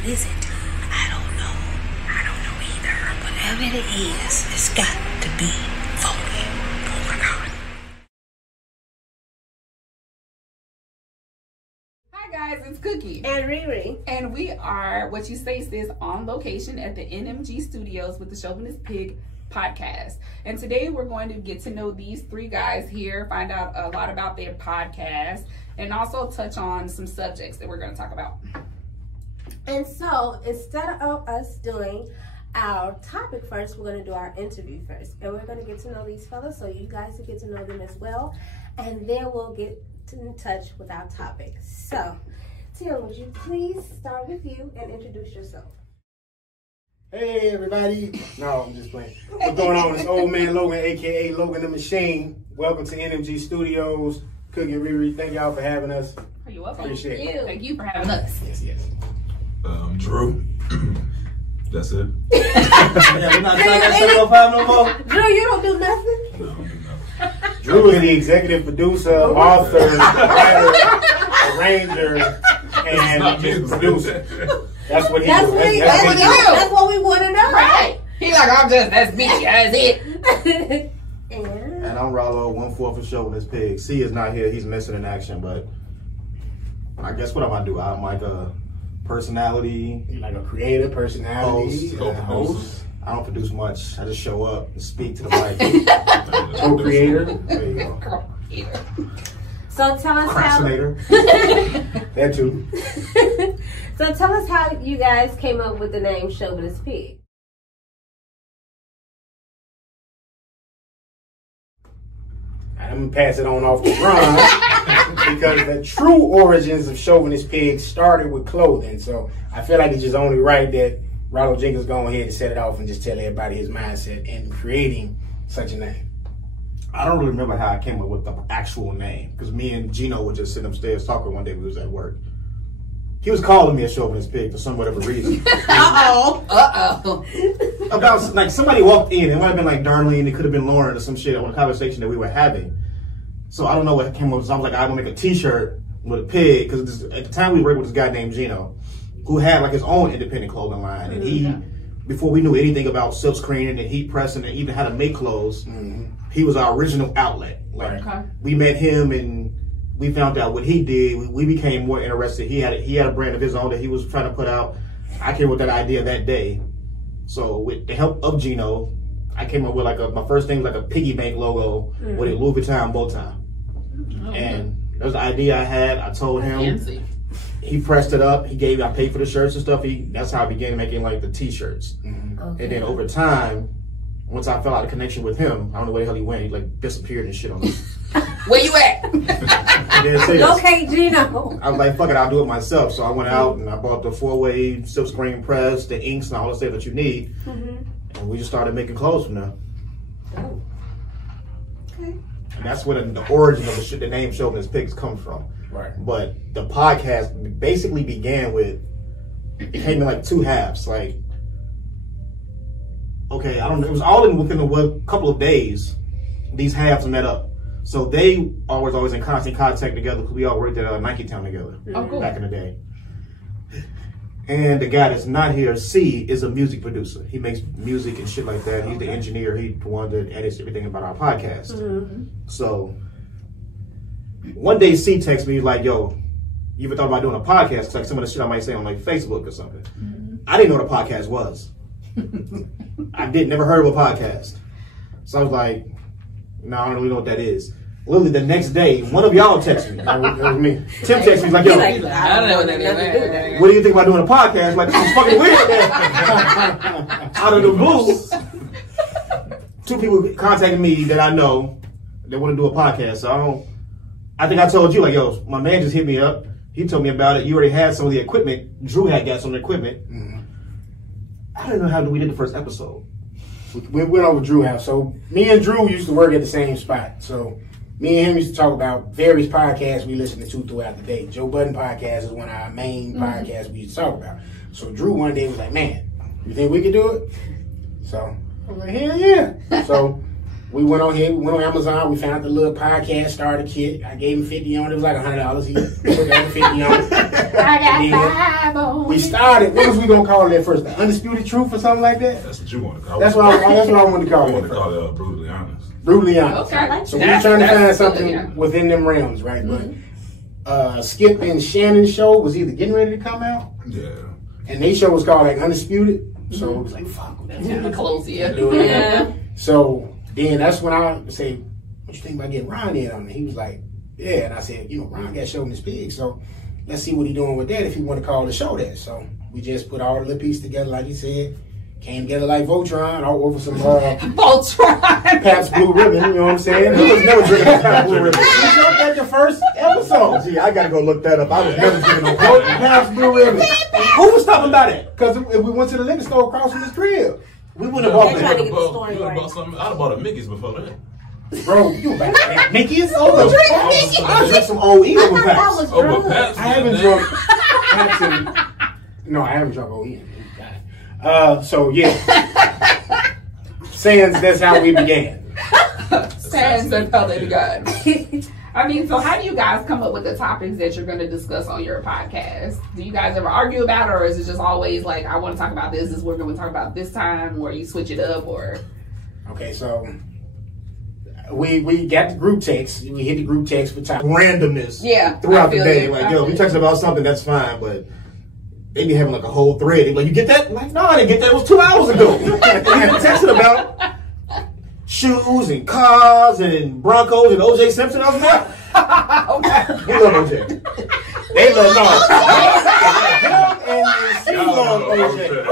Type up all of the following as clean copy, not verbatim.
What is it? I don't know. I don't know either. Whatever it is, it's got to be phony. Oh my God. Hi guys, it's Cookie and Riri, and we are What You Say Sis on location at the NMG Studios with the Shovanist Pig Podcast. And today we're going to get to know these three guys here, find out a lot about their podcast, and also touch on some subjects that we're going to talk about. And so instead of us doing our topic first, we're going to do our interview first. And we're going to get to know these fellas so you guys will get to know them as well. And then we'll get in touch with our topic. So, Tim, would you please start with you and introduce yourself? Hey everybody. No, I'm just playing. What's going on? It's Old Man Logan, aka Logan the Machine. Welcome to NMG Studios. Cookie and Riri, thank y'all for having us. Are you welcome? Appreciate it. Thank you for having us. Yes. Drew. That's it. Yeah, we're not trying to set up no more. Drew, you don't do nothing? No, I don't do nothing. Drew is the executive producer, author, writer, arranger, and just producer. That's what he does. That's what we want to know. Right. He's like, that's me. That's it. And I'm Rollo, 1/4 for Shovanist Pigs. C is not here. He's missing in action, but I guess what am I do? I'm like a personality. You're like a creative personality. Host. I don't produce much. I just show up and speak to the mic. Co-creator. There you go. So tell us Procrastinator. That too. So tell us how you guys came up with the name Shovanist Pig. I'm going to pass it on off to Ron because the true origins of Chauvinist Pigs started with clothing. So I feel like it's just only right that Rollo Jenkins go ahead and set it off and just tell everybody his mindset in creating such a name. I don't really remember how I came up with the actual name because me and Gino were just sitting upstairs talking one day. We was at work. He was calling me a Chauvinist Pig for some whatever reason. About like somebody walked in. It might have been like Darlene. It could have been Lauren or some shit on a conversation that we were having. So I don't know what came up. So I was like, I'm gonna make a T-shirt with a pig because at the time we worked with this guy named Gino, who had like his own independent clothing line, and he, before we knew anything about silk screening and heat pressing and even how to make clothes, he was our original outlet. Like we met him and we found out what he did. We became more interested. He had a brand of his own that he was trying to put out. I came with that idea that day. So with the help of Gino, I came up with like my first thing was like a piggy bank logo with a Louis Vuitton bow tie. And that was the idea I had. I told him. Fancy. He pressed it up. I paid for the shirts and stuff. That's how I began making like the T-shirts. Okay. And then over time, once I fell out of connection with him, I don't know where the hell he went. He like disappeared and shit on me. Where you at? Okay, Gino. I was like, fuck it, I'll do it myself. So I went out and I bought the 4-way silk screen press, the inks, and all the stuff that you need. And we just started making clothes from there. Oh. Okay. And that's where the origin of the name Shovanist Pigs comes from. Right. But the podcast basically began with, it came in like two halves. Like, okay, I don't know, it was all within a couple of days, these halves met up. So they always in constant contact together because we all worked at Nike Town together back in the day. And the guy that's not here, C, is a music producer. He makes music and shit like that. He's the engineer. He's the one that edits everything about our podcast. So one day C texts me like, yo, you ever thought about doing a podcast? It's like some of the shit I might say on like Facebook or something. I didn't know what a podcast was. I never heard of a podcast. So I was like, no, I don't really know what that is. Literally the next day, one of y'all texted me. That was me. Tim texted me like, yo, I don't know what that is. what do you think about doing a podcast? Like, this is fucking weird, man. Out of the blue. Two people contacted me that I know that want to do a podcast. So I think I told you, like, yo, my man just hit me up. He told me about it. You already had some of the equipment. Drew had got some of the equipment. I don't know how we did the first episode. We went over Drew's house. So me and Drew used to work at the same spot. So me and him used to talk about various podcasts we listened to throughout the day. Joe Budden podcast is one of our main podcasts we used to talk about. So Drew one day was like, man, you think we could do it? So I was like, hell yeah. So we went on here, we went on Amazon, we found the little podcast starter kit. I gave him 50 on it. It was like $100. He put down 50 on it. I got 5 on We it. started, what was we going to call it at first? The Undisputed Truth or something like that? That's what you want to call it. That's what I wanted to call I it. want to call it brutally honest. Brutally honest. Okay. So we were trying to find something good, yeah. within them realms, right? But Skip and Shannon's show was either getting ready to come out, Yeah. and their show was called like Undisputed. So it was like, fuck. That's kind of close, yeah. Do it. So then that's when I say, what you think about getting Ron in on it? He was like, yeah. And I said, Ron got Shovanist Pigs, so let's see what he doing with that if he want to call the show that. So we just put all the little pieces together, like he said, came together like Voltron, all over some Voltron. Pabst Blue Ribbon, you know what I'm saying? I was never drinking no Pabst Blue Ribbon. We showed that the first episode. Gee, I gotta go look that up. I was never drinking no Pabst Blue Ribbon. Who was talking about it? Because if we went to the liquor store across from his crib, We wouldn't have bought They're trying to that. get the story You right. bought something. I'd have bought a Mickey's before that. bro, you about to drink Mickey's? Oh, I drank some OE I over thought that Pabst. was Oh, but drugs. Pabst. I haven't drunk Pabst in, no, I haven't drunk OE. So yeah, saying that's how we began. Sans that's how they began. I mean, so how do you guys come up with the topics that you're going to discuss on your podcast? Do you guys ever argue about it, or is it just always like, I want to talk about this we're going to talk about this time, or you switch it up, or? Okay, so we got the group text. We hit the group text for time. Randomness. Yeah, Throughout I the feel day. you. Like, I yo, feel we text about something, that's fine, but they be having like a whole thread. They be like, you get that? I'm like, no, I didn't get that. It was 2 hours ago. And they texting about shoes and cars and Broncos and OJ Simpson. I was like, we love OJ. They love and she love OJ.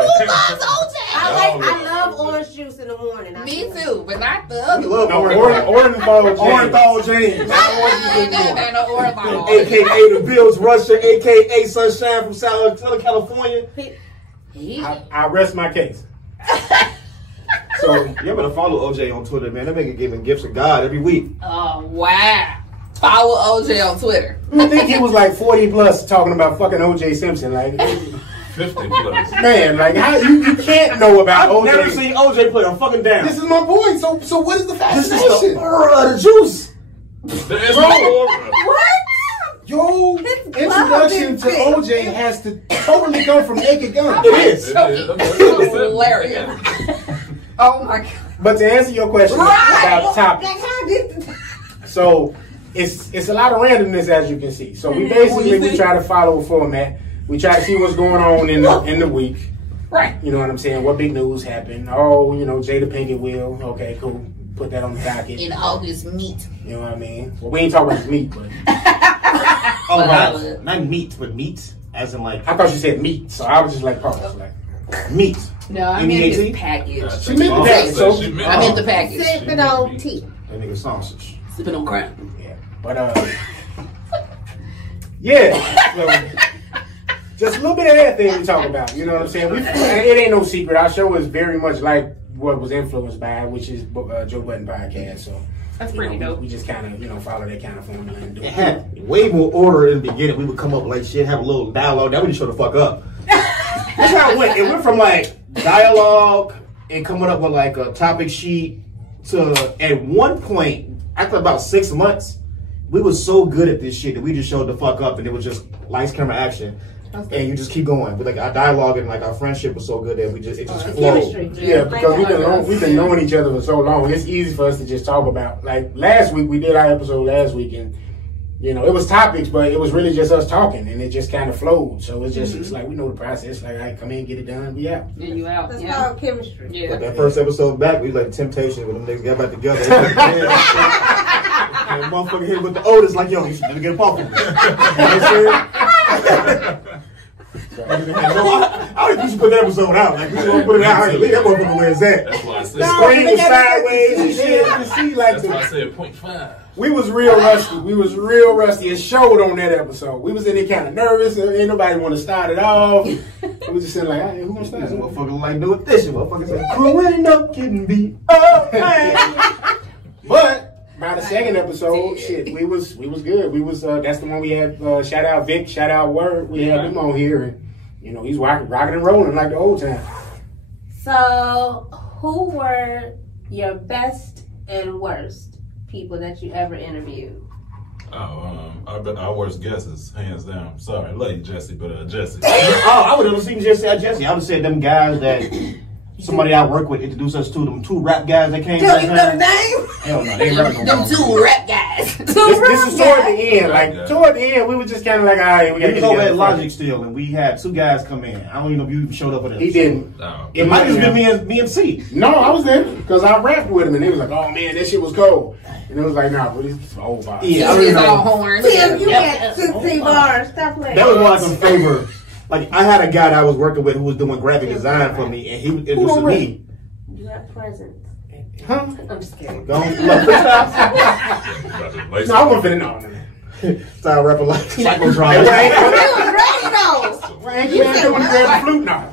I love orange juice in the morning. Me too, but not the We other love No, Orenthal Orenthal James. one. AKA the Bills Russia, AKA Sunshine from Southern California. I rest my case. So You better follow OJ on Twitter, man. That nigga giving gifts of God every week. Oh, wow. Follow OJ on Twitter. I think he was like 40 plus talking about fucking OJ Simpson. Like, 50 plus. man, like how you can't know about I've OJ. never seen OJ play a fucking down. This is my boy. So what is the This fascination? is the aura of the juice. There's no aura. What? Your introduction to OJ has to totally come from Naked Gun. It is. It's hilarious. Oh my God. But to answer your question about topics, Like, how did so it's a lot of randomness as you can see. So we basically try to follow a format. We try to see what's going on in the week. Right. You know what I'm saying? What big news happened? Oh, Jada Pinkett will. Okay, cool. Put that on the docket. In August meat. You know what I mean? Well, we ain't talking about meat, but Oh, But I would. not meat, but meat. As in like I thought you said meat, so I was just like, pause. Like, meat. No, I meant his M-E-A-T? package. she meant the package, so I meant the package. sip it on tea? That nigga sausage. Sipping on crown. yeah. But yeah. So, just a little bit of everything we talk about. You know what I'm saying? It ain't no secret. Our show is very much like what was influenced by, which is Joe Budden podcast. So That's pretty dope. We just kind of follow that kind of formula and do It it. had way more order in the beginning. We would come up like shit, have a little dialogue. That would just show the fuck up. That's how it went. It went from like dialogue and coming up with like a topic sheet to at one point, after about 6 months, we were so good at this shit that we just showed the fuck up and it was just lights, camera, action. And you just keep going. But like our dialogue and like our friendship was so good that it just flowed. Chemistry. Yeah, because we've been knowing each other for so long. It's easy for us to just talk about. Like last week, we did our episode last week, and it was topics, but it was really just us talking, and it just kind of flowed. So it's just it's like we know the process. Like, I come in, get it done, we out. And you out. That's Yeah. called chemistry. But Yeah. that first episode back, we was like Temptation when them niggas got back together. And the motherfucker hit with the Otis like, yo, you should never get up off of me. You know what I'm saying? I think you should put that episode out. Like, we want to put it out. Leave that motherfucker where it's at. That's why I said. The screen was sideways and shit. You see, like That's why I said 0.5. we was real rusty. We was real rusty. It showed on that episode. We was in there kind of nervous. Ain't nobody want to start it off. We was just sitting like, hey, who gonna start This it? motherfucker like doing this shit. Motherfucker said, growing up getting beat up, man. But by the second episode, shit, we was good. We was that's the one we had. Shout out Vic, shout out Word. We had him on here, and he's rocking and rolling like the old time. So, who were your best and worst people that you ever interviewed? Our worst guesses, hands down. Sorry, I love you, Jesse, but Jesse. I would have seen Jesse. I would have said them guys that somebody I work with introduced us to, them 2 rap guys that came. You don't even know the name? Hell no, they ain't rapping no Them 2 rap guys. This is toward the end. Like, toward the end, we were just kind of like, all right, we got to We get was over together. at Logic still, and we had 2 guys come in. I don't even know if you even showed up with us. He didn't. No. It might have been me and C. No, I was there because I rapped with him, and he was like, "Oh man, that shit was cold." And it was like, "Nah, but it's old vibe." Yeah, I It's really all know. horns. Tim, you got 16 bars. Stop playing. That was one of my favorite. Like, I had a guy that I was working with who was doing graphic design for me, and he introduced to me. You got presents. Huh? I'm just kidding. Go on, look, freestyle. No, I wasn't finna. No. Style rapper like Psycho Drive. You was ready though. Frank, you ain't doing grab the flute now.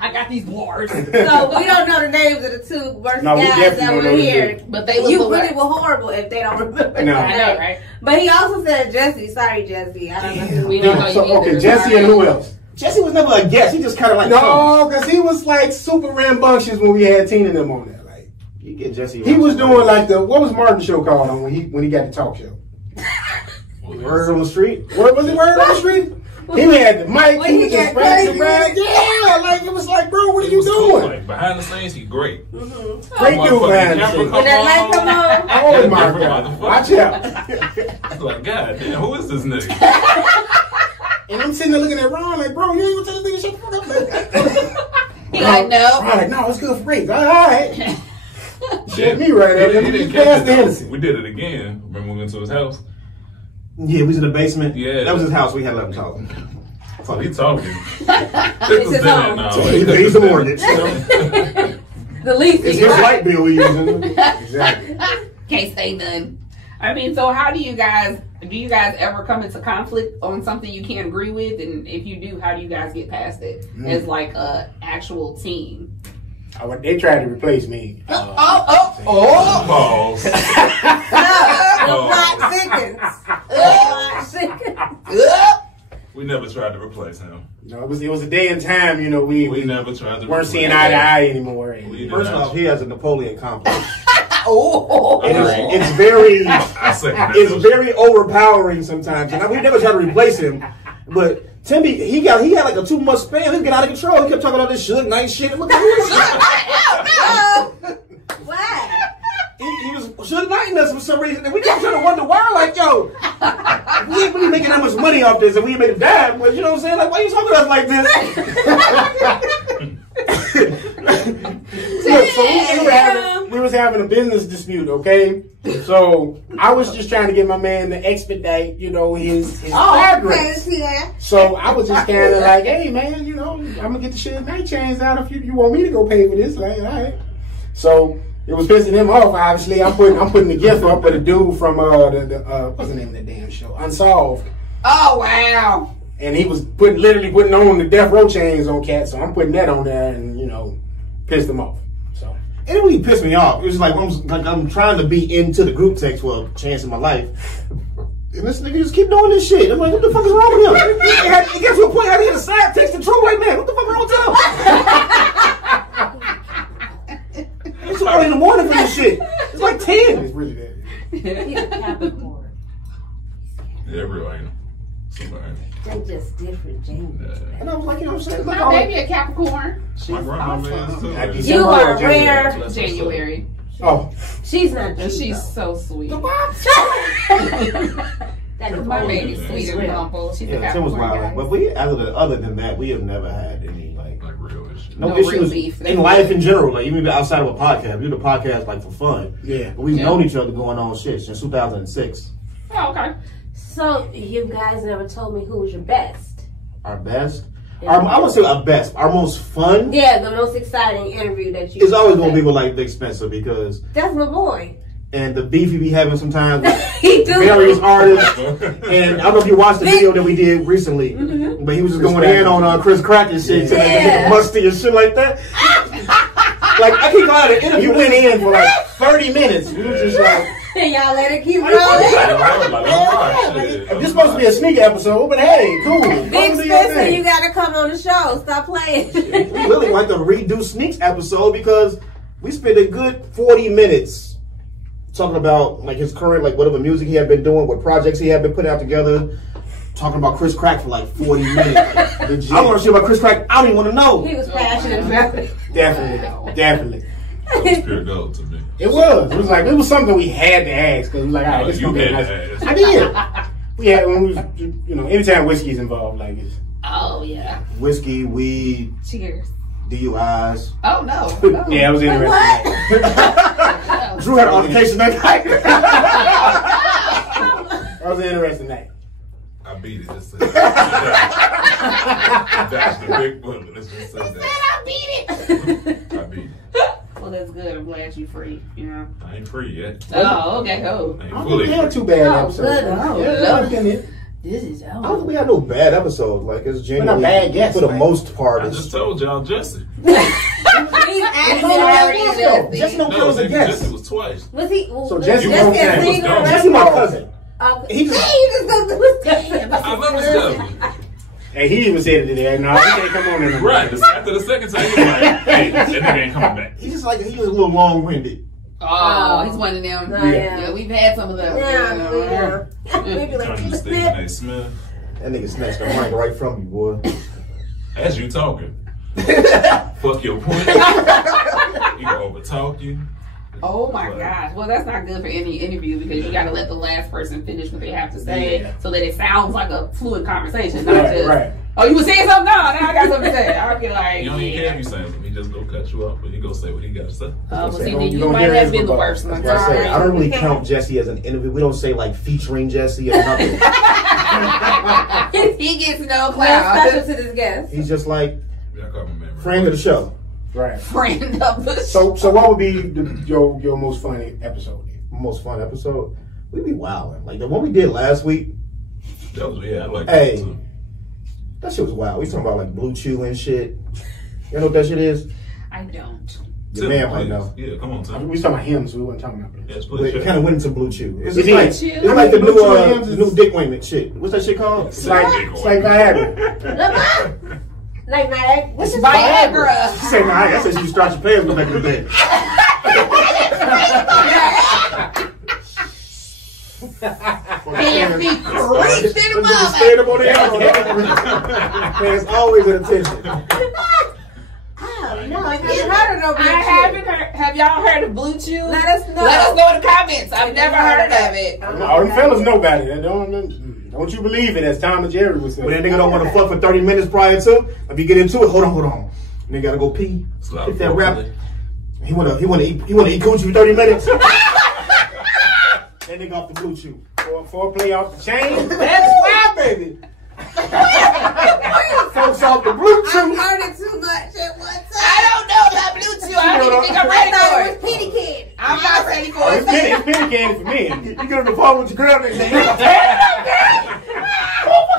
I got these wars. So we don't know the names of the 2 worst No, we guys definitely that don't were know the here. names. But they was You the really worst. were horrible if they don't remember. No. I know, right? But he also said Jesse. Sorry, Jesse. I don't know who. We don't know you So, either. okay, Jesse and who else? Jesse was never a guest. He just kind of like, No, because he was like super rambunctious when we had Tina and them on there. Like, you get Jesse. he was doing like what was Martin's show called on when he got the talk show? Word on the street. What was it? Word on the street? He had the mic. When He he was just got rapping, crazy. right? Yeah, like it was like, bro, what are He you was cool. doing? Like, behind the scenes, he great. Great dude Motherfucking behind the camera scenes. When that light come on, Oh my Different god! motherfucker. Watch out! I was like, God damn, who is this nigga? And I'm sitting there looking at Ron like, bro, you ain't gonna tell this nigga shut the fuck up. He like, no. Ron like, no, it's good for breaks. All right. Shit me He right there. didn't Let me catch pass it, the though. Hennessy. We did it again. Remember when we went to his house? Yeah, we was in the basement. Yeah. That was his house. We had to let him talk. So he talking. It's his dinner home. now. He pays the mortgage. the least It's his light bill we using. Exactly. Can't say none. I mean, so how do you guys ever come into conflict on something you can't agree with? And if you do, how do you guys get past it as like a actual team? They tried to replace me. Balls. Plot thickens. We never tried to replace him. No, it was a day and time, you know, we never tried to weren't replace seeing him. eye to eye anymore. We did First not. off, he has a Napoleon complex. Agreed. It's very, I second that it's notion. very overpowering sometimes. And we never tried to replace him, but Timmy, he had like a 2-month span. He get out of control. He kept talking about this Suge Knight shit. Look at this. Why? He was Suge Knighting us for some reason, and we kept trying to wonder why. Like, yo, we ain't really making that much money off this, and we ain't making a dime. But you know what I'm saying? Like, why you talking to us like this? Look, so we was having a business dispute, okay? So I was just trying to get my man to expedite, you know, his progress. Yeah. So I was just kind of like, hey man, you know, I'm gonna get the shit night chains out if you want me to go pay for this. Like, all right. So it was pissing him off. Obviously, I'm putting the gift up with a dude from what's the name of the damn show? Unsolved. Oh wow! And he was literally putting on the death row chains on Cat. So I'm putting that on there, and you know, pissed him off. So. It didn't really piss me off. It was like I'm trying to be into the group text for a chance in my life. And this nigga just keep doing this shit. I'm like, what the fuck is wrong with him? It got to a point I had to get a side text to True like, man, what the fuck wrong with him? It's too early in the morning for this shit. It's like 10. It's really that. He's a Capricorn. Yeah, real ain't. Somebody. They're just different genders. And I was like, you know what I'm saying? It's like, My baby a Capricorn. My grandma is too. Happy You December are or January? rare. January. Oh, She's not And cute, she's though. so sweet. That My baby's Yeah. sweet and humble. She's a yeah, Tim was Capricorn. wild. Guys. But we, other than that, we have never had any, like real issue. no No real issues beef. in life in general. Like, even outside of a podcast. We do the podcast, like, for fun. yeah. But we've Yeah. known each other going on shit since 2006. Oh, okay. So you guys never told me who was your best. Our best. I would say our best. Our most fun Yeah, the most exciting interview that you. is always going to be with, like, Big Spencer, because, That's my boy. and the beef he be having sometimes with He do. various artists. And I don't know if you watched the video that we did recently, but he was just going in on Chris Crack and shit, saying that Yeah. nigga musty and shit like that. Like, I can't go out and interview. You went in for like 30 minutes. You was just like, Y'all let it keep Like, rolling. this supposed to be a sneaker episode, but hey, cool. Big Go do your Spencer, thing. you gotta come on the show. Stop playing. We really like to redo Sneaks episode because we spent a good 40 minutes talking about like his current, like whatever music he had been doing, what projects he had been putting out together. Talking about Chris Crack for like 40 minutes. Like, I want to shit about Chris Crack. I don't even want to know. He was passionate about it. Definitely. That was pure gold to me. It was something we had to ask because like, all right, this you gonna be had nice. to ask. I did. Yeah, when we was, anytime whiskey's involved, like it's. Oh yeah. Whiskey, weed, Cheers. DUIs. Oh no. Yeah, it was interesting. Drew had an altercation that night. That was an interesting night. I beat it. Let's say that. That's the big bullet. Let's just say that. I beat it. I beat it. Well, that's good. I'm glad you're free. You know. I ain't free yet. Oh, okay. Oh. I I ain't don't fully think we had free. too bad Oh, episodes. good. Oh, Yeah, I've been here. This is I don't think we had no bad episodes. Like it's genuinely bad guests, for the man. most part. I It's, just told y'all Jesse. He's Jesse don't count as a guest. Jesse was twice. Was he? So Jesse was won't count. single? Jesse Jesse my cousin. Okay. He just- Hey, you just go through his cousin. I love his cousin. And he even said it today. No, he can't come on in. Right. After the second time, he was like, hey, that nigga ain't coming back. He just like he was a little long-winded. Oh, he's one of them. Oh, Yeah, we've had some of those. Yeah. We'd be like, Trying to "Keep it Stephen snap." A. Smith. That nigga snatched the mic right from you, boy. As you talking. Fuck your point. He gonna overtalk you. Oh my gosh. Well, that's not good for any interview because you got to let the last person finish what they have to say so that it sounds like a fluid conversation, not just, oh, you were saying something? No, now I got something to say. I'll be like, You don't even care if you say something. He just go cut you off, but he go say what he got to say. well, see, You then you don't might hear have his been the rebuttal. worst one. Like I said, I don't really count Jesse as an interview. We don't say like featuring Jesse or nothing. He gets no Well, special clout. to this guest. He's just like Yeah, I call him man. friend of the show. Right. Friend of the So what would be your most funny episode? Most fun episode. We be wilding. Like the one we did last week. That was, I like Hey. that too. That shit was wild. We talking about like Blue Chew and shit. You know what that shit is? I don't. Your man might know. Yeah, come on, We Tim. was talking about him, so we weren't talking about him. Yes, But please. it kind of went into Blue Chew. It's It just did. like it's like the Blue Chew and new Hims is- Dick Wayman shit. What's that shit called? It's like Viagra. Like, what's his Viagra. She said, "Nah, I said she stretch your pants, go back to the bed." And be creased in the mouth. Stand up on the elbow. Man's always at attention. Oh, no, I haven't heard of no Blue I Chew. haven't heard. Have y'all heard of Blue Chew? Let us know. Let us know in the comments. I've never heard of it. All them fellas know about it. Don't you believe it? As Tom and Jerry was saying. When that nigga don't want to fuck for 30 minutes prior to, if you get into it, hold on. Nigga gotta go pee. It's a lot Hit of that fuck rap. He wanna eat coochie for 30 minutes. That nigga off the Blue Chew. Foreplay off the chain. That's why, baby. Folks off the Blue I Chew. heard it too much at one time. I don't know about Blue Chew. I don't even think I'm I ready thought for it it. was Petey Kid. I'm not ready for Oh, it. it's penny candy for me. You get on the phone with your girl next day.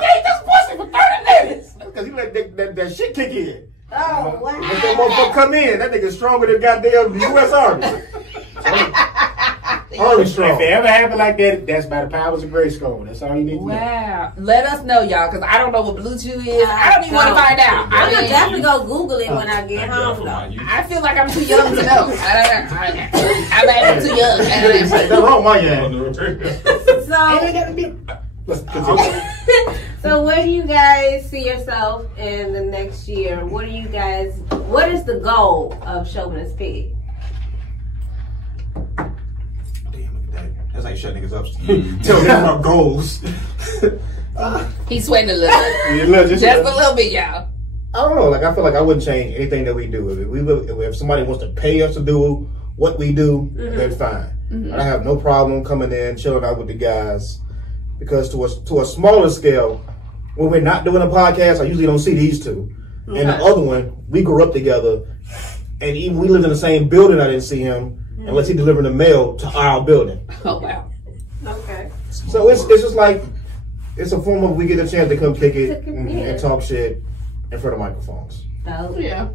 Ate this pussy for 30 minutes. Because you let that shit kick in. Oh, wow. Let that motherfucker come in. That nigga stronger than goddamn the U.S. Army. Army If strong. it ever happened like that, that's by the powers of Grayskull. That's all you need to know. Wow. Let us know, y'all, because I don't know what Blue Chew is. I don't even want to find out. I'm I gonna mean, definitely go Google it when I get home, For though. my youth. I feel like I'm too young to know. I don't know. I'm too young. I don't know. That's wrong, my ass. So, Let's continue. so where do you guys see yourself in the next year? What is the goal of Shovanist Pig? Damn, look at that. That's how you shut niggas up. Tell them about goals. He's sweating a little bit. Yeah, look, Just a little bit, y'all. I don't know. Like I feel like I wouldn't change anything that we do. If somebody wants to pay us to do what we do, then fine. I have no problem coming in, chilling out with the guys. Because to a smaller scale, when we're not doing a podcast, I usually don't see these two. And the other one, we grew up together, and even we lived in the same building. I didn't see him unless he delivered the mail to our building. Oh, wow. Okay. So it's just like it's a form of we get a chance to come kick it Yeah. and talk shit in front of microphones. So, Yeah.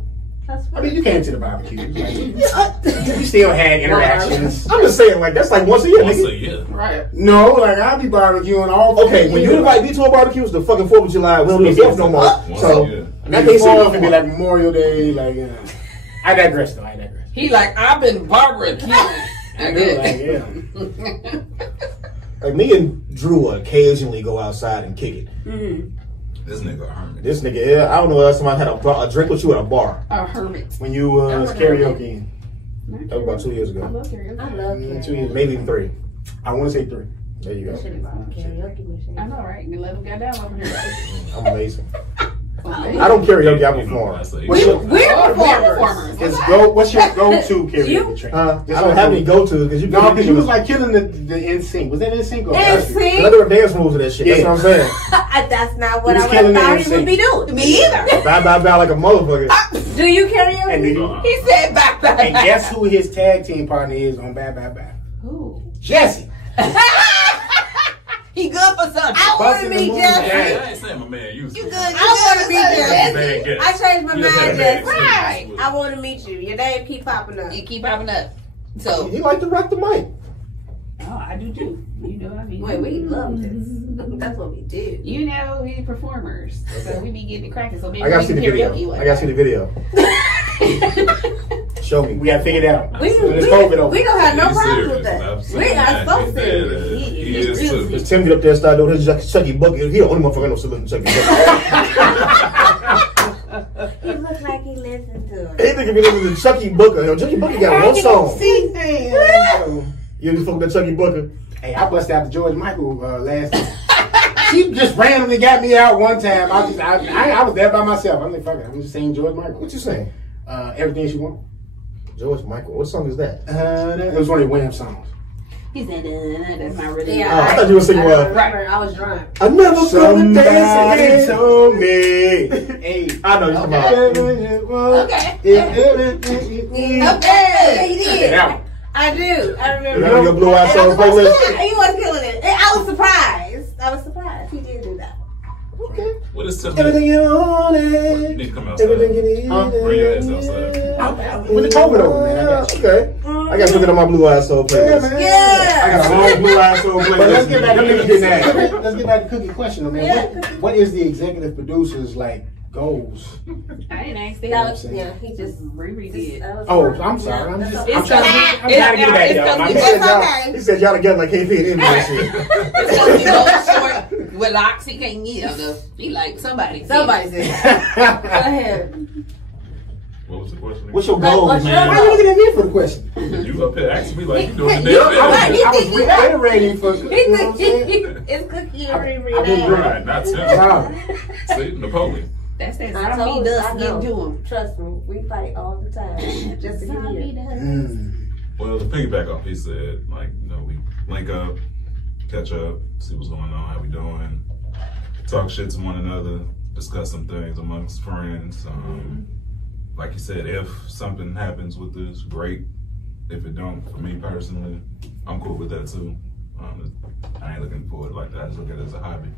that's I mean, you came to the barbecue. Like, you still had interactions. I'm just saying, like that's like once a year. Once nigga. a year. Right. No, like I'll be barbecuing all. Okay, when you invite me to a barbecue, it's the fucking 4th of July. We don't do the 4th no more. Once So a year. that Maybe can't see it be like Memorial Day. Like, I digress though. I digress. He like, I've been barbecuing. I get Like, it. yeah. Like me and Drew will occasionally go outside and kick it. This nigga a hermit. This nigga, yeah, I don't know if somebody had a drink with you at a bar. A hermit. When you was karaoke. That was about 2 years I ago. love karaoke. I love karaoke. 2 years. Maybe even 3. I want to say 3. There you go. Should have bought a karaoke machine. I know, right? You let them get down over here. I'm amazing. Okay. I don't karaoke, I You know, perform. I say, What's your, We're performers. what's your go-to karaoke track? I don't have any go-to because you No, because you was like killing the NSYNC. Was that NSYNC or NSYNC? another dance moves of that shit. That's Yeah. what I'm saying. That's not what He was I would killing have thought the he would be doing. Me either. Bye bye bye like a motherfucker. Do you karaoke? And, He said back. and guess who his tag team partner is on Bad Bad Bad? Who? Jesse. He good for something. I want Busting to the be moves Jesse. down. I ain't saying my man. You You good? I want to be Jesse. Bad guess. I changed my You just had mind, a bad Jesse. experience. I want to meet you. Your name keep popping up. You keep popping up. So, He like to rock the mic. oh, I do too. You know what I mean? Wait, we love this. That's what we do. You know, we performers. So we be getting it cracking. So maybe I gotta we see the can video. karaoke one I gotta see the video. Show me. We got to figure it out. We When it's COVID over. don't have no He's problems with serious. that. Absolutely. We are so He's serious. dead. He He is is real too. serious. Just Tim get up there and start doing his Chucky Bucket. He the only motherfucker I know still listen to Chucky Bucket. He looks like he listens to He it. think if you listen to Chucky Booker, yo, Chucky Booker got one song. Damn. You ever fuck with Chucky Booker? Hey, I busted out the George Michael last time. She just randomly got me out one time. I was there by myself. I'm like, fuck it. I'm just saying George Michael. What you saying? Everything She Want. George Michael. What song is that? It was one of the Wham songs. He said, that's not really. Yeah, Oh, I thought you were singing I one. remember. I was drunk. I never gonna Somebody dance again. told me. Hey. I know you're talking about. Okay. Okay, he did. Yeah. I do. I remember. Remember your Blue Eyed Soul playlist? He was killing it. I was surprised. He did do that. Okay. What is Tim? Everything you You wanted. need to come outside. Everything you need. Bring your ass outside. With the COVID over, man. I got you. Okay. I got to look at my Blue Eyed Soul playlist. man. Yeah. I got a whole Blue Eyed Soul playlist. But let's get back to Them niggas getting ass. let's get back to Cookie question, though, man. Yeah. What is the executive producer's goals? I didn't ask That that. was, yeah, he just. Riri did. Oh, I'm sorry. I'm That's just. okay. I'm trying to get back there. It's He It's said y'all- okay. He said y'all together like KP and Emily and shit. It's supposed to be both short with locks. He can't get on the. He like somebody. Somebody said. Go ahead. What was the question? What's your Like, goals, what's your man? Why are you looking at me for the question? You up here asking me like you doing the You- damn right, thing. I was reiterating for. You know what I'm saying? It's Cookie and I've been Riri. Right, not Tim. Sorry. See, Napoleon. That's that I zombie told dust I getting know. to him. Trust me, we fight all the time. Just to get Zombie here. dust. Mm. Well, to piggyback off, he said, like, you know, we link up, catch up, see what's going on, how we doing, talk shit to one another, discuss some things amongst friends. Like you said, if something happens with this, great. If it don't, for me personally, I'm cool with that too. I ain't looking for it like that. I just look at it as a hobby.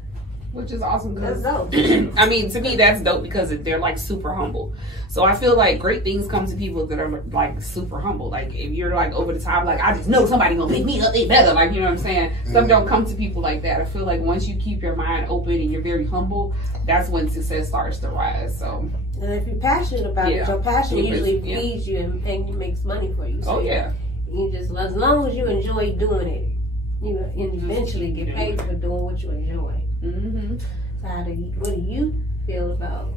Which is awesome That's because dope. I mean, to me, that's dope because they're like super humble. So I feel like great things come to people that are like super humble. Like if you're like over the top, like I just know somebody gonna pick me up, they better. Like you know what I'm saying? Stuff don't come to people like that. I feel like once you keep your mind open and you're very humble, that's when success starts to rise. So And if you're passionate about Yeah. it, your passion Yeah. usually Yeah. feeds you and makes money for you. So oh yeah, you just, as long as you enjoy doing it, you know, and eventually get paid for doing what you enjoy. mm-hmm. So what do you feel about?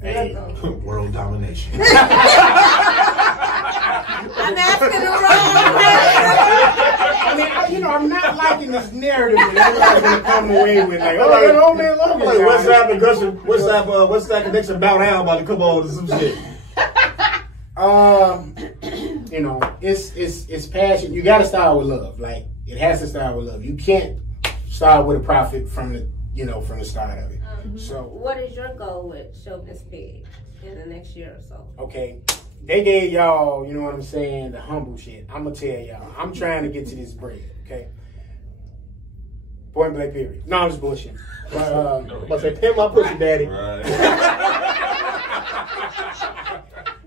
Hey. World domination. I'm asking the wrong I mean, I'm not liking this narrative that everybody's gonna come away with like, oh, that old man Logan. Like West Side Connection, West Side Connection bow down about to come on to some shit. It's passion. You gotta start with love. Like it has to start with love. You can't start with a profit from the start of it. So What is your goal with Shovanist Pigs in the next year or so? okay, they gave y'all, you know what I'm saying, the humble shit. I'm gonna tell y'all, I'm trying to get to this bread. Okay, point blank period. No, I'm just bullshitting. But I'm about to say, pimp my pussy, daddy. Right.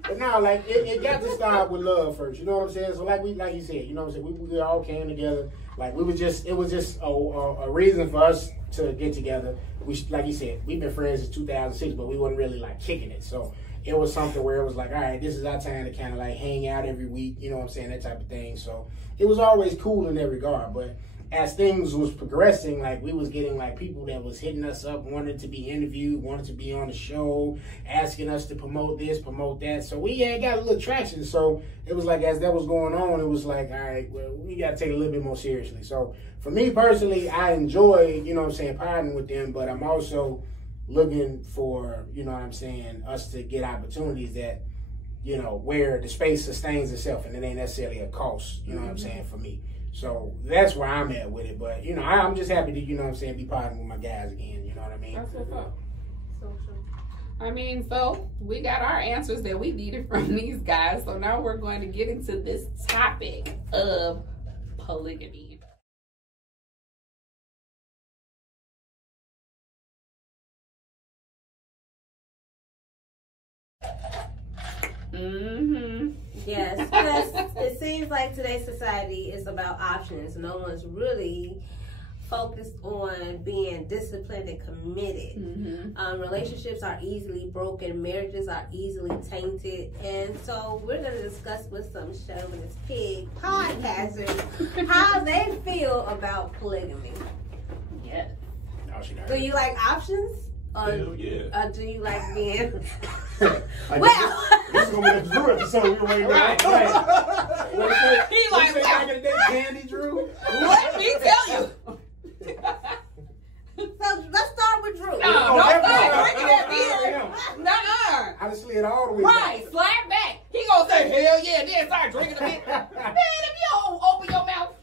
But now, like, it got to start with love first. You know what I'm saying? So, like you said, you know what I'm saying? We all came together. Like, it was just a reason for us to get together. like you said, we've been friends since 2006, but we wasn't really like kicking it. So it was something where it was like, all right, this is our time to kind of like hang out every week, you know what I'm saying, that type of thing. So it was always cool in that regard. But as things was progressing, like we was getting like people that was hitting us up, wanted to be interviewed, wanted to be on the show, asking us to promote this, promote that. So we had got a little traction. So it was like, as that was going on, it was like, all right, well, we got to take it a little bit more seriously. So for me personally, I enjoy, you know what I'm saying, partnering with them, but I'm also looking for, you know what I'm saying, us to get opportunities that, you know, where the space sustains itself and it ain't necessarily a cost, you know what I'm saying, for me. So that's where I'm at with it. But, you know, I'm just happy to, you know what I'm saying, be partnering with my guys again, you know what I mean? That's what's up. So true. I mean, so we got our answers that we needed from these guys. So now we're going to get into this topic of polygamy. Yes, because it seems like today's society is about options. No one's really focused on being disciplined and committed. Relationships are easily broken. Marriages are easily tainted. And so we're going to discuss with some Shovanist Pig podcasters how they feel about polygamy. Yes. Do you like options? Or, Hell yeah. or do you like being... Like, Well... this is going to be a Drew episode. We were waiting Right. He like, back wow, in the day, Candy Drew? let me tell you. So let's start with Drew. No, don't start drinking that beer. Yeah. Nuh-uh. I just slid all the way Right, back. slap back. He gonna say, hell yeah, then start drinking a bit. Man, if you don't open your mouth.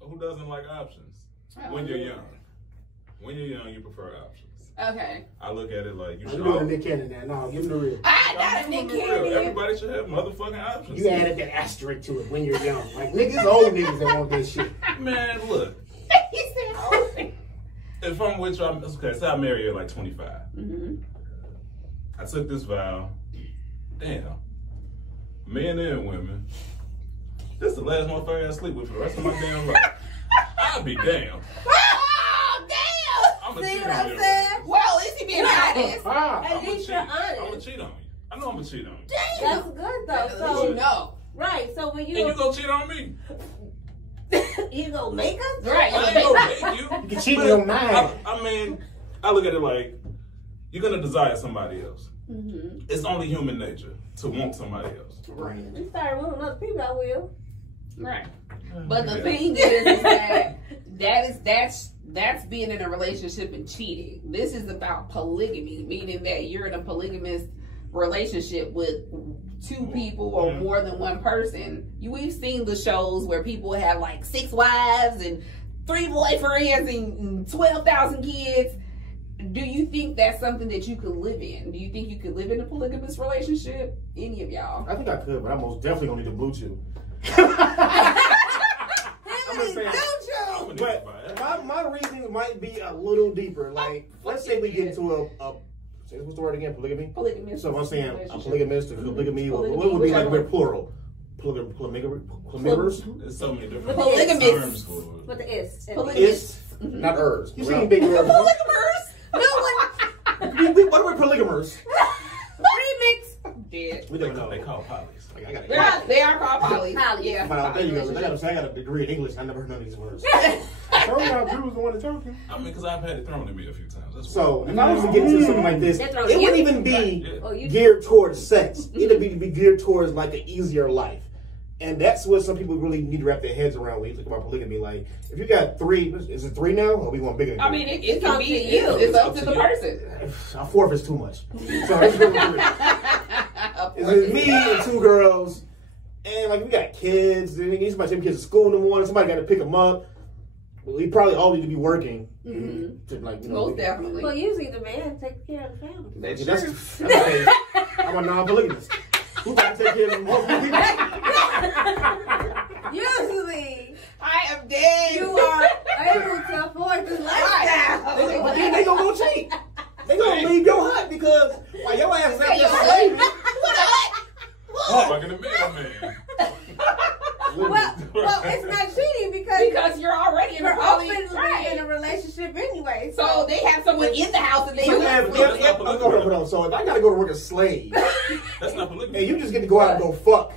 Who doesn't like options? When you're young. When you're young, you prefer options. Okay. I look at it like you I'm should. doing a Nick Cannon now. No, give him the real. I got a Nick Cannon. Everybody should have motherfucking options. You added that asterisk to it when you're young. Like, niggas, old niggas that want this shit. Man, look. He said, oh. If I'm with you, okay, so I married you at like 25. I took this vow. Damn. Men and women. This is the last motherfucker I sleep with for the rest of my damn life. I'll be damned. Oh, damn. I'm gonna See cheat what on I'm you. saying? Well, at least he being honest. Ah, At least you're I'm gonna honest. cheat on you. I know I'm gonna cheat on you. That's good though. At least you So know. right, so when And you you gonna cheat on me. you gonna make us? Right. I ain't gonna make you. you can cheat in your mind. I mean, I look at it like you're gonna desire somebody else. It's only human nature to want somebody else. Right. You start wanting other people, I will. Right. But the Yeah. thing is that's being in a relationship and cheating. This is about polygamy, meaning that you're in a polygamous relationship with two people or more than one person. We've seen the shows where people have like 6 wives and 3 boyfriends and 12,000 kids. Do you think that's something that you could live in? Do you think you could live in a polygamous relationship? Any of y'all? I think I could, but I'm most definitely going to need a blue chew. I'm just saying. But my reasons might be a little deeper. Like, let's say we get into what's the word again? Polygamy? Polygamous. So if I'm saying a relationship. polygamist or polygamy, or Polygamy, what would be like whichever. we're plural? Polygamers? There's so many different Polygamous. terms for it. With the is. Polygamous. Not ers. You seen Big Red? Polygamers? No one. What are we polygamers? Remix. Dead. We don't know. They call polys. Like, I gotta They are called poly. Poly. Yeah. But there you go. I got a degree in English. I never heard none of these words. I told y'all Drew was the one to talk to. I mean, because I've had it thrown at me a few times. That's So why. if I was to get into something like this, They're it throwing wouldn't you? even be Yeah. Oh, you geared towards sex. It'd be geared towards like an easier life. And that's what some people really need to wrap their heads around when you think about polygamy. Like, if you got 3, is it 3 now? Or we want bigger than 3? I mean, it It's can up be to you. It's up to It's the up to person. A 4th is too much. So let's go with 3. It's me and 2 girls. And like, we got kids. Then somebody take kids to school in the morning. Somebody got to pick them up. We probably all need to be working. To, like, you know, Most definitely. Well, usually the man takes care of the family. That's that's, true. that's I'm a non-polygamist. Who got to take care of them? Usually, I am dead. you are able to afford this lifestyle. But then they gonna go cheat. They gonna leave your hut because while your ass is out there slaving. Fucking the middleman. Well, it's not cheating because Because you're already in you're a poly. openly in a relationship anyway. So they have someone one in the house and they So if I gotta go to work as slave, That's not polygamy. and you just get to go out and go fuck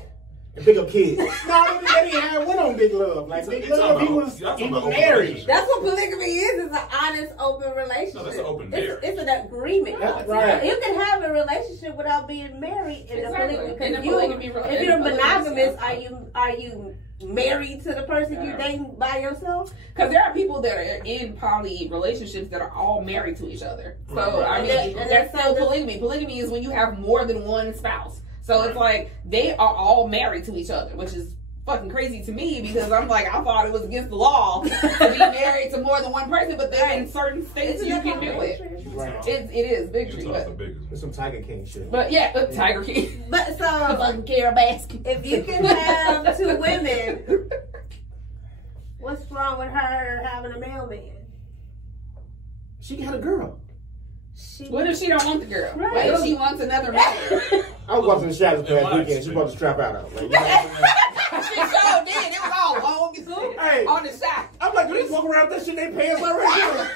and pick up kids. No, they didn't have one on Big Love. Like Big Love, he was married. That's what polygamy is an honest, open relationship. No, that's an open marriage. It's an agreement. That's right. You can have a relationship without being married in a polygamy. In a Because polygamy if you're monogamous, yeah. are you married to the person you're dating by yourself? Because there are people that are in poly relationships that are all married to each other. So, Right. I mean, that's still polygamy. Polygamy is when you have more than one spouse. So it's like they are all married to each other, which is fucking crazy to me because I'm like, I thought it was against the law to be married to more than one person, but then in certain states you can do it. Right. It is bigotry, It's some Tiger King shit. but yeah, Tiger King. But so Fucking Carol Baskin. if you can have two women, what's wrong with her having a mailman? She had a girl. What if she don't want the girl? Right. What if she wants another man? I was watching the Shadows Yeah, past weekend. She brought the strap out of. Like, you know what I'm saying? She sure did. It was all long as Hey. on the side. I'm like, do they walk around with that shit in their pants already?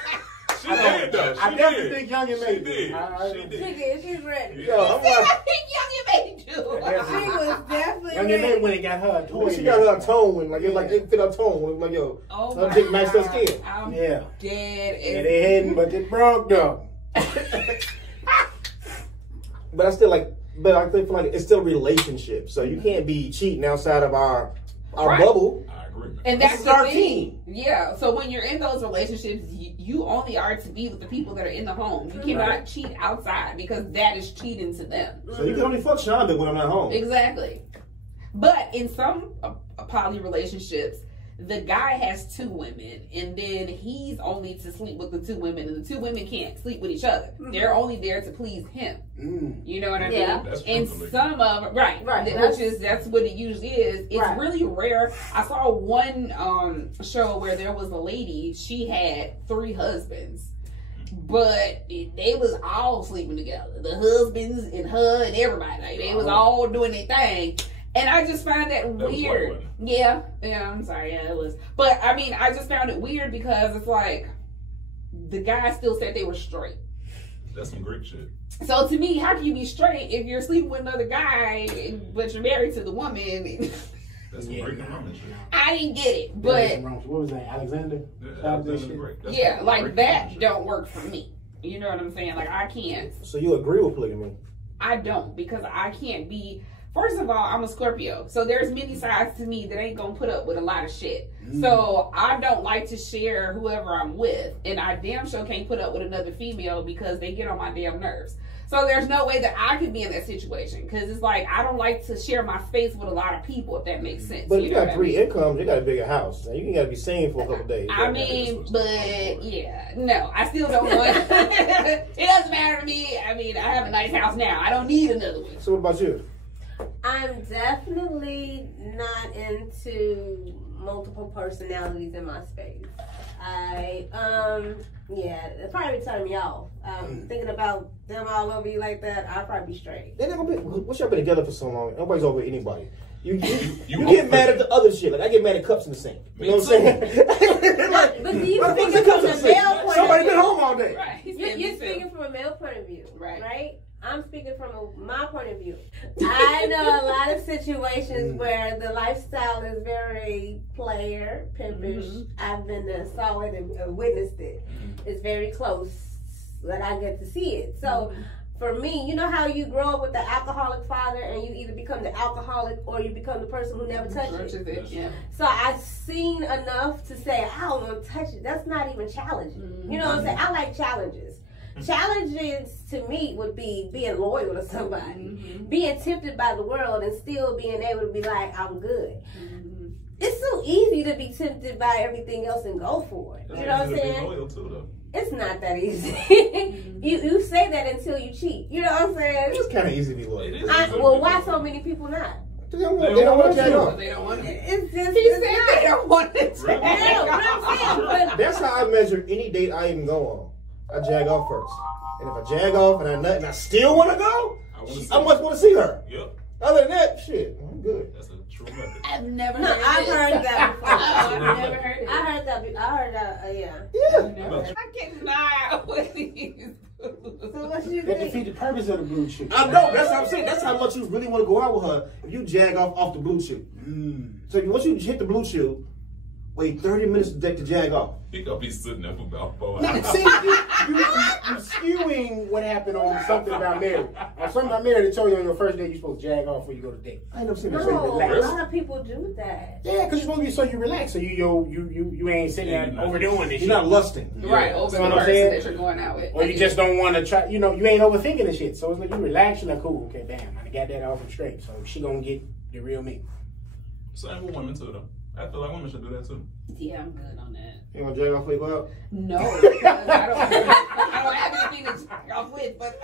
She did though. I definitely think Young and She Made did. it. She did. She did. She's ready. Yo, I'm like, I think Young and Made too. She was definitely Young and Made ready. when it got her a toy. she got her tone, like it fit her tone. Like, yo, Oh her my dick matched her God. skin. I'm Yeah. dead. Yeah, they hadn't, but they broke though. But I still like, but I feel like it's still a relationship. So you can't be cheating outside of our Right. bubble. I agree. And This that's is the our thing. team. Yeah. So when you're in those relationships, you only are to be with the people that are in the home. You cannot Right. cheat outside because that is cheating to them. So you can only fuck Shonda when I'm not home. Exactly. But in some poly relationships, the guy has two women, and then he's only to sleep with the two women, and the two women can't sleep with each other. They're only there to please him. You know what I Yeah. mean? That's And privilege. some of right, that's what it usually is. It's Right. really rare. I saw one show where there was a lady. She had 3 husbands. But they was all sleeping together. The husbands and her and everybody. Like, they was all doing their thing. And I just find that was weird. white, Yeah, I'm sorry. Yeah, it was. But I mean, I just found it weird because it's like the guy still said they were straight. That's some Greek shit. So to me, how can you be straight if you're sleeping with another guy, but you're married to the woman? That's some Greek and Roman shit. I didn't get it, but what was that? Alexander? That's Greek. That's yeah, some like Greek that shit. don't work for me. You know what I'm saying? Like I can't. So you agree with polygamy? I don't, because I can't be. First of all, I'm a Scorpio, so there's many sides to me that ain't gonna put up with a lot of shit. So I don't like to share whoever I'm with, and I damn sure can't put up with another female because they get on my damn nerves. So there's no way that I could be in that situation because it's like I don't like to share my space with a lot of people, if that makes sense. But if you know got what I 3 mean? incomes, you got a bigger house. Now you ain't got to be sane for a couple days. I mean, but yeah, no, I still don't want. It doesn't matter to me. I mean, I have a nice house now. I don't need another one. So what about you? I'm definitely not into multiple personalities in my space. It'd probably turn me off. Thinking about them all over you like that, I'd probably be straight. They never been. Once y'all been together for so long, nobody's over anybody. You get mad at the other shit. Like I get mad at cups in the sink. You know what I'm saying? But do you speaking from the male point Somebody of been view? home all day. Right. You're speaking from a male point of view, Right. right? I'm speaking from my point of view. I know a lot of situations where the lifestyle is very player, pimpish. I've been saw it and witnessed it. It's very close that I get to see it. So for me, you know how you grow up with the alcoholic father and you either become the alcoholic or you become the person who never touched it. Yeah. So I've seen enough to say, I don't want to touch it. That's not even challenging. You know what I'm saying? I like challenges. Challenges to me would be being loyal to somebody, being tempted by the world and still being able to be like, I'm good. It's so easy to be tempted by everything else and go for it. You know what I'm saying? Loyal too, though. It's not that easy. you say that until you cheat. You know what I'm saying? It's kind of easy to be loyal. Well, why so many people not? They don't want to jack off. They don't want to. It's just He it's said not. they don't want to. Really? No, what I'm saying, but That's how I measure any date I even go on. I jag off first. And if I jag off and I nut and I still want to go, I must want to see her. Yep. Other than that, shit, I'm good. That's a true method. I've never No, heard I've this. heard that before. I've never heard it. I heard that. Yeah. Yeah. I cannot with these. So what you That think? defeat the purpose of the blue chew. I know. That's what I'm saying. That's how much you really want to go out with her. If you jag off the blue chew. So once you hit the blue chew, wait 30 minutes to jag off. He gonna be sitting there for about 4 Now, hours. see, you're skewing what happened on something about marriage. On something about marriage, they told you on your first date you're supposed to jag off before you go to date. I ain't never seen that. So you No, a relax. lot of people do that. Yeah, because you're supposed to be so you relax, so you ain't sitting there overdoing this shit. You're not lusting. Right, over See the what I'm person saying? that you're going out with. Or you just don't want to try, you ain't overthinking the shit. So it's like you relax, you're like, cool, okay, bam, I got that off and straight. So she gonna get the real me. Same with women too, though. I feel like women should do that too. Yeah, I'm good on that. You want to jag off before you go out? No, because I don't have anything to talk off with, but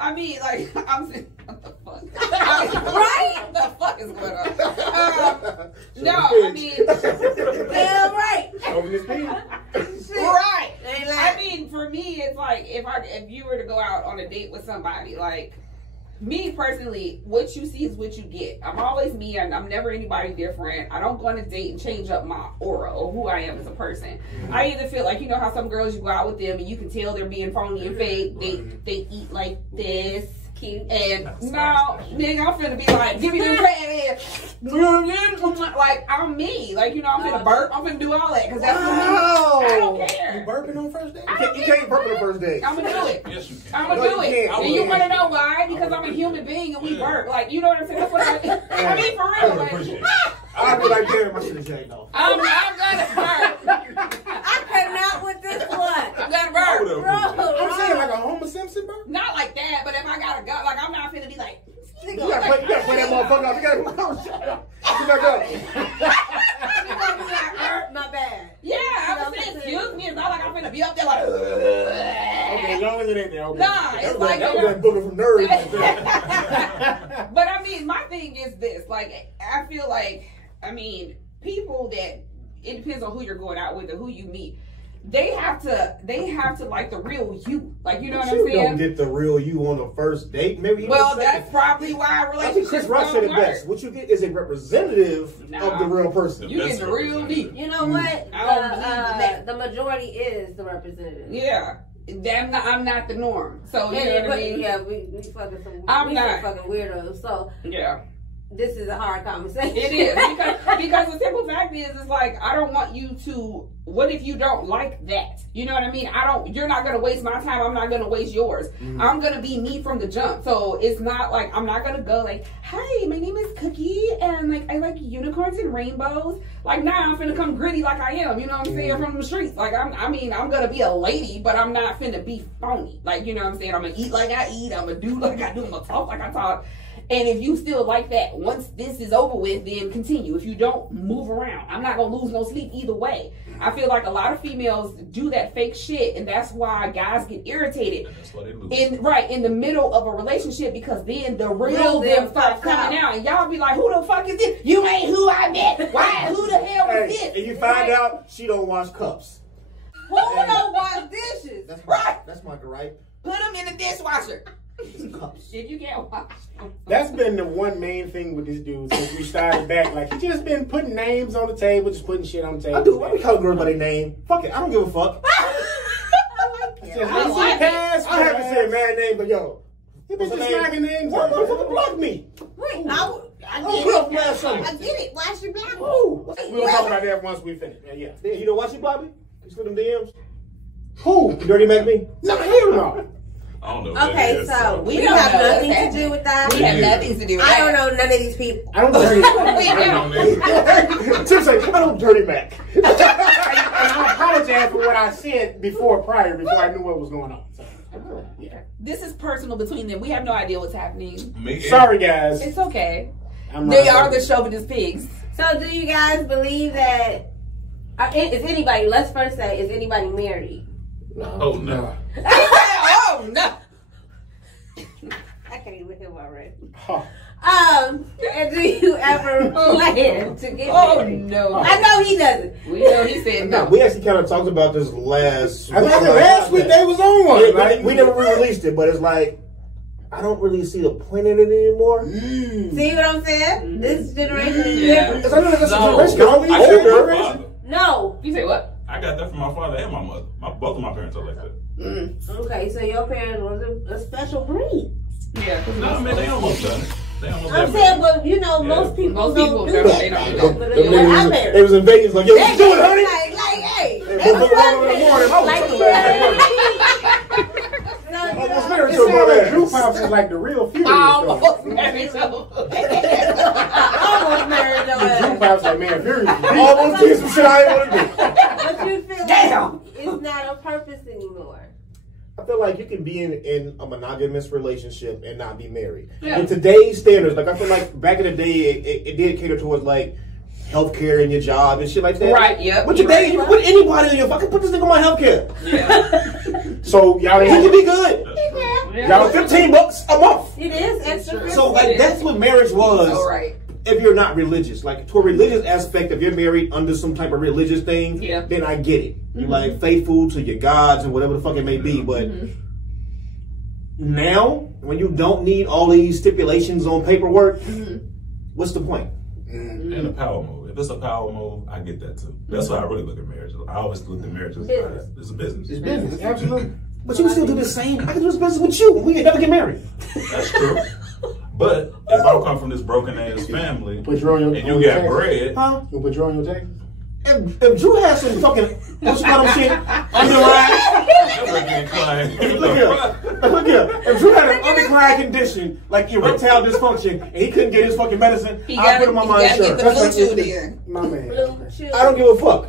I mean, like, I'm saying, what the fuck? Right? What the fuck is going on? No, I mean, Damn right. Shovanist Pigs. right. Ain't I like, mean, for me, it's like if you were to go out on a date with somebody, like me personally, what you see is what you get. I'm always me, and I'm never anybody different. I don't go on a date and change up my aura or who I am as a person. I either feel like, you know how some girls, you go out with them and you can tell they're being phony and fake. They eat like this. cute. And no, nigga, I'm finna be like, give me them crab ass. Like, I'm me. Like, you know, I'm finna burp. I'm finna do all that. Because that's what I don't You care. burping on first date? You can't burp on the first date. I'm gonna do it. Yes, you can. I'm gonna No, do you it. can't. And you wanna know why? Because I'm a human being and we burp. Like, you know what I'm saying? That's what I mean, for real. Like, Appreciate it. I'd be like, damn, I should have jagged off. I'm gonna burp. I cannot with this one. I'm gonna burp. I'm saying like a Homer Simpson burp? Not like that, but if I gotta go, like, I'm not finna be like, You gotta play that motherfucker off. You gotta shut up. Get back up. Not bad. yeah, I was saying, excuse me. It's not like I'm finna be up there like, Okay, as long as it ain't there. Okay. nah, it's like, That was that booger from Nerds. but I mean, my thing is this. Like, I feel like, I mean, people that, it depends on who you're going out with or who you meet. They have to like the real you. Like, you know what I'm You saying? don't get the real you on the first date. Maybe. Well, that's probably why I think relationships Chris Rock said don't it work. best. What you get is a representative of the real person. You get the real me. You know what? I don't believe that. The majority is the representative. Yeah. I'm not the norm. So, you know what I mean? Yeah, we fucking some I'm not. fucking weirdos. So Yeah. this is a hard conversation. It is. Because the simple fact is, it's like, I don't want you to, what if you don't like that? You know what I mean? You're not going to waste my time. I'm not going to waste yours. I'm going to be me from the jump. So it's not like, I'm not going to go like, hi, my name is Cookie, and like, I like unicorns and rainbows. Like, nah, I'm finna come gritty like I am. You know what I'm saying? From the streets. Like, I'm going to be a lady, but I'm not finna be phony. Like, you know what I'm saying? I'm going to eat like I eat. I'm going to do like I do. I'm going to talk like I talk. And if you still like that, once this is over with, then continue. If you don't, move around. I'm not going to lose no sleep either way. I feel like a lot of females do that fake shit, and that's why guys get irritated. And that's why they lose. In the middle of a relationship, because then the real them starts coming out, and y'all be like, who the fuck is this? You ain't who I met. Why? Who the hell is this? And you find out she don't wash cups. Who don't wash dishes? That's my gripe. Put them in the dishwasher. Cups. If you can't wash them. That's been the one main thing with this dude since we started back. Like, he just been putting names on the table, just putting shit on the table. I do. Why we call girls by their name? Fuck it. I don't give a fuck. It's just I like pass. I haven't said man name, but yo. He been just snagging names. Why motherfucker block me? Wait, I Oh, put up last summer. get it. Why should black? Who? We'll talk about that once we finish. Yeah. Yeah, you know why she blocked me? You slid them DMs? Who? You dirty Mac me? No, hell no. I don't know. what Okay, that is, so we We don't don't have know nothing what's to do with that. We have nothing to do with that. I don't know none of these people. I don't dirty. I don't know. Tim say, I don't dirty Mac. And I apologize for what I said before I knew what was going on. So, yeah. This is personal between them. We have no idea what's happening. Sorry, guys. It's okay. I'm They wrong. are the Shovanist Pigs. So do you guys believe that? Is anybody? Let's first say, is anybody married? Oh, no. Oh, no. I can't even hear already. Huh. And do you ever plan to get Oh, married? no. I know he doesn't. We know he said no. We actually kind of talked about this last I think last week they was on one. Yeah, we never re-released it, but it's like, I don't really see the point in it anymore. See what I'm saying? This generation is different. Because I know that's No. a generation. I said my Older. father. No. You say what? I got that from my father and my mother. Both of my parents are like that. Okay, so your parents was a special breed. Yeah. No, man, they almost done it. They almost I'm done saying, it. but you know, most people don't do that. they don't do But that. our parents. They was in Vegas like, yo, what you doing, honey? Like, hey. They was up in the morning. I was talking about almost married to a The brother. Drew Pops is like the real few. Almost married to Almost married your Drew ass. Pops like, man, Fury. Almost did some shit I ain't want to do. But you feel Damn. like it's not a purpose anymore. I feel like you can be in a monogamous relationship and not be married. Yeah. In today's standards, like I feel like back in the day, it did cater towards like healthcare and your job and shit like that. Right, yep. But today, Right. you put anybody in your fucking put this nigga on my healthcare. So y'all He can ain't be good. Y'all $15 a month. It is extra. So like that's what marriage was. All right. If you're not religious, like to a religious aspect, if you're married under some type of religious thing, Yeah. then I get it. You're like faithful to your gods and whatever the fuck it may be. But now, when you don't need all these stipulations on paperwork, what's the point? And a power move. If it's a power move, I get that too. That's why I really look at marriage. I always look at marriage as Business. it's a business. It's business, absolutely. But you can still do the same. I can do this business with you. We can never get married. That's true. But if I come from this broken ass family Put you on your and you got bread, Huh? You put you on your taxes. If Drew has some fucking what's called shit underlying. Look here. If Drew had an underlying condition like erectile dysfunction and he couldn't get his fucking medicine, I'll put him on my insurance. Get the Bluetooth in. My man. Blue chew. I don't give a fuck.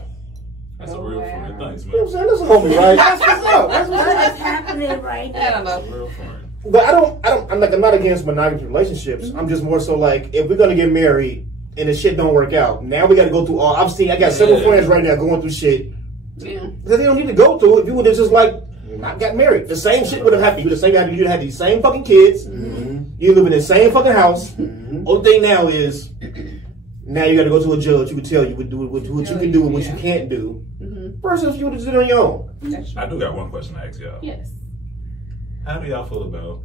that's a real friend. Thanks, You know what I'm man. saying? That's a homie, right? That's what's up. That's what's What up. is happening right I now? don't know. Real friend. But I'm not against monogamous relationships. I'm just more so like, if we're gonna get married and the shit don't work out, now we gotta go through all, I got several friends right now going through shit Yeah. that they don't need to go through. If you would have just like, not got married, the same shit would have happened. You'd have had these same fucking kids. You live in the same fucking house. Only thing now is, now you gotta go to a judge who would tell you what you can do and what you can't do. Versus if you would have did it on your own. That's true. I do got one question to ask y'all. Yes. How do y'all feel about,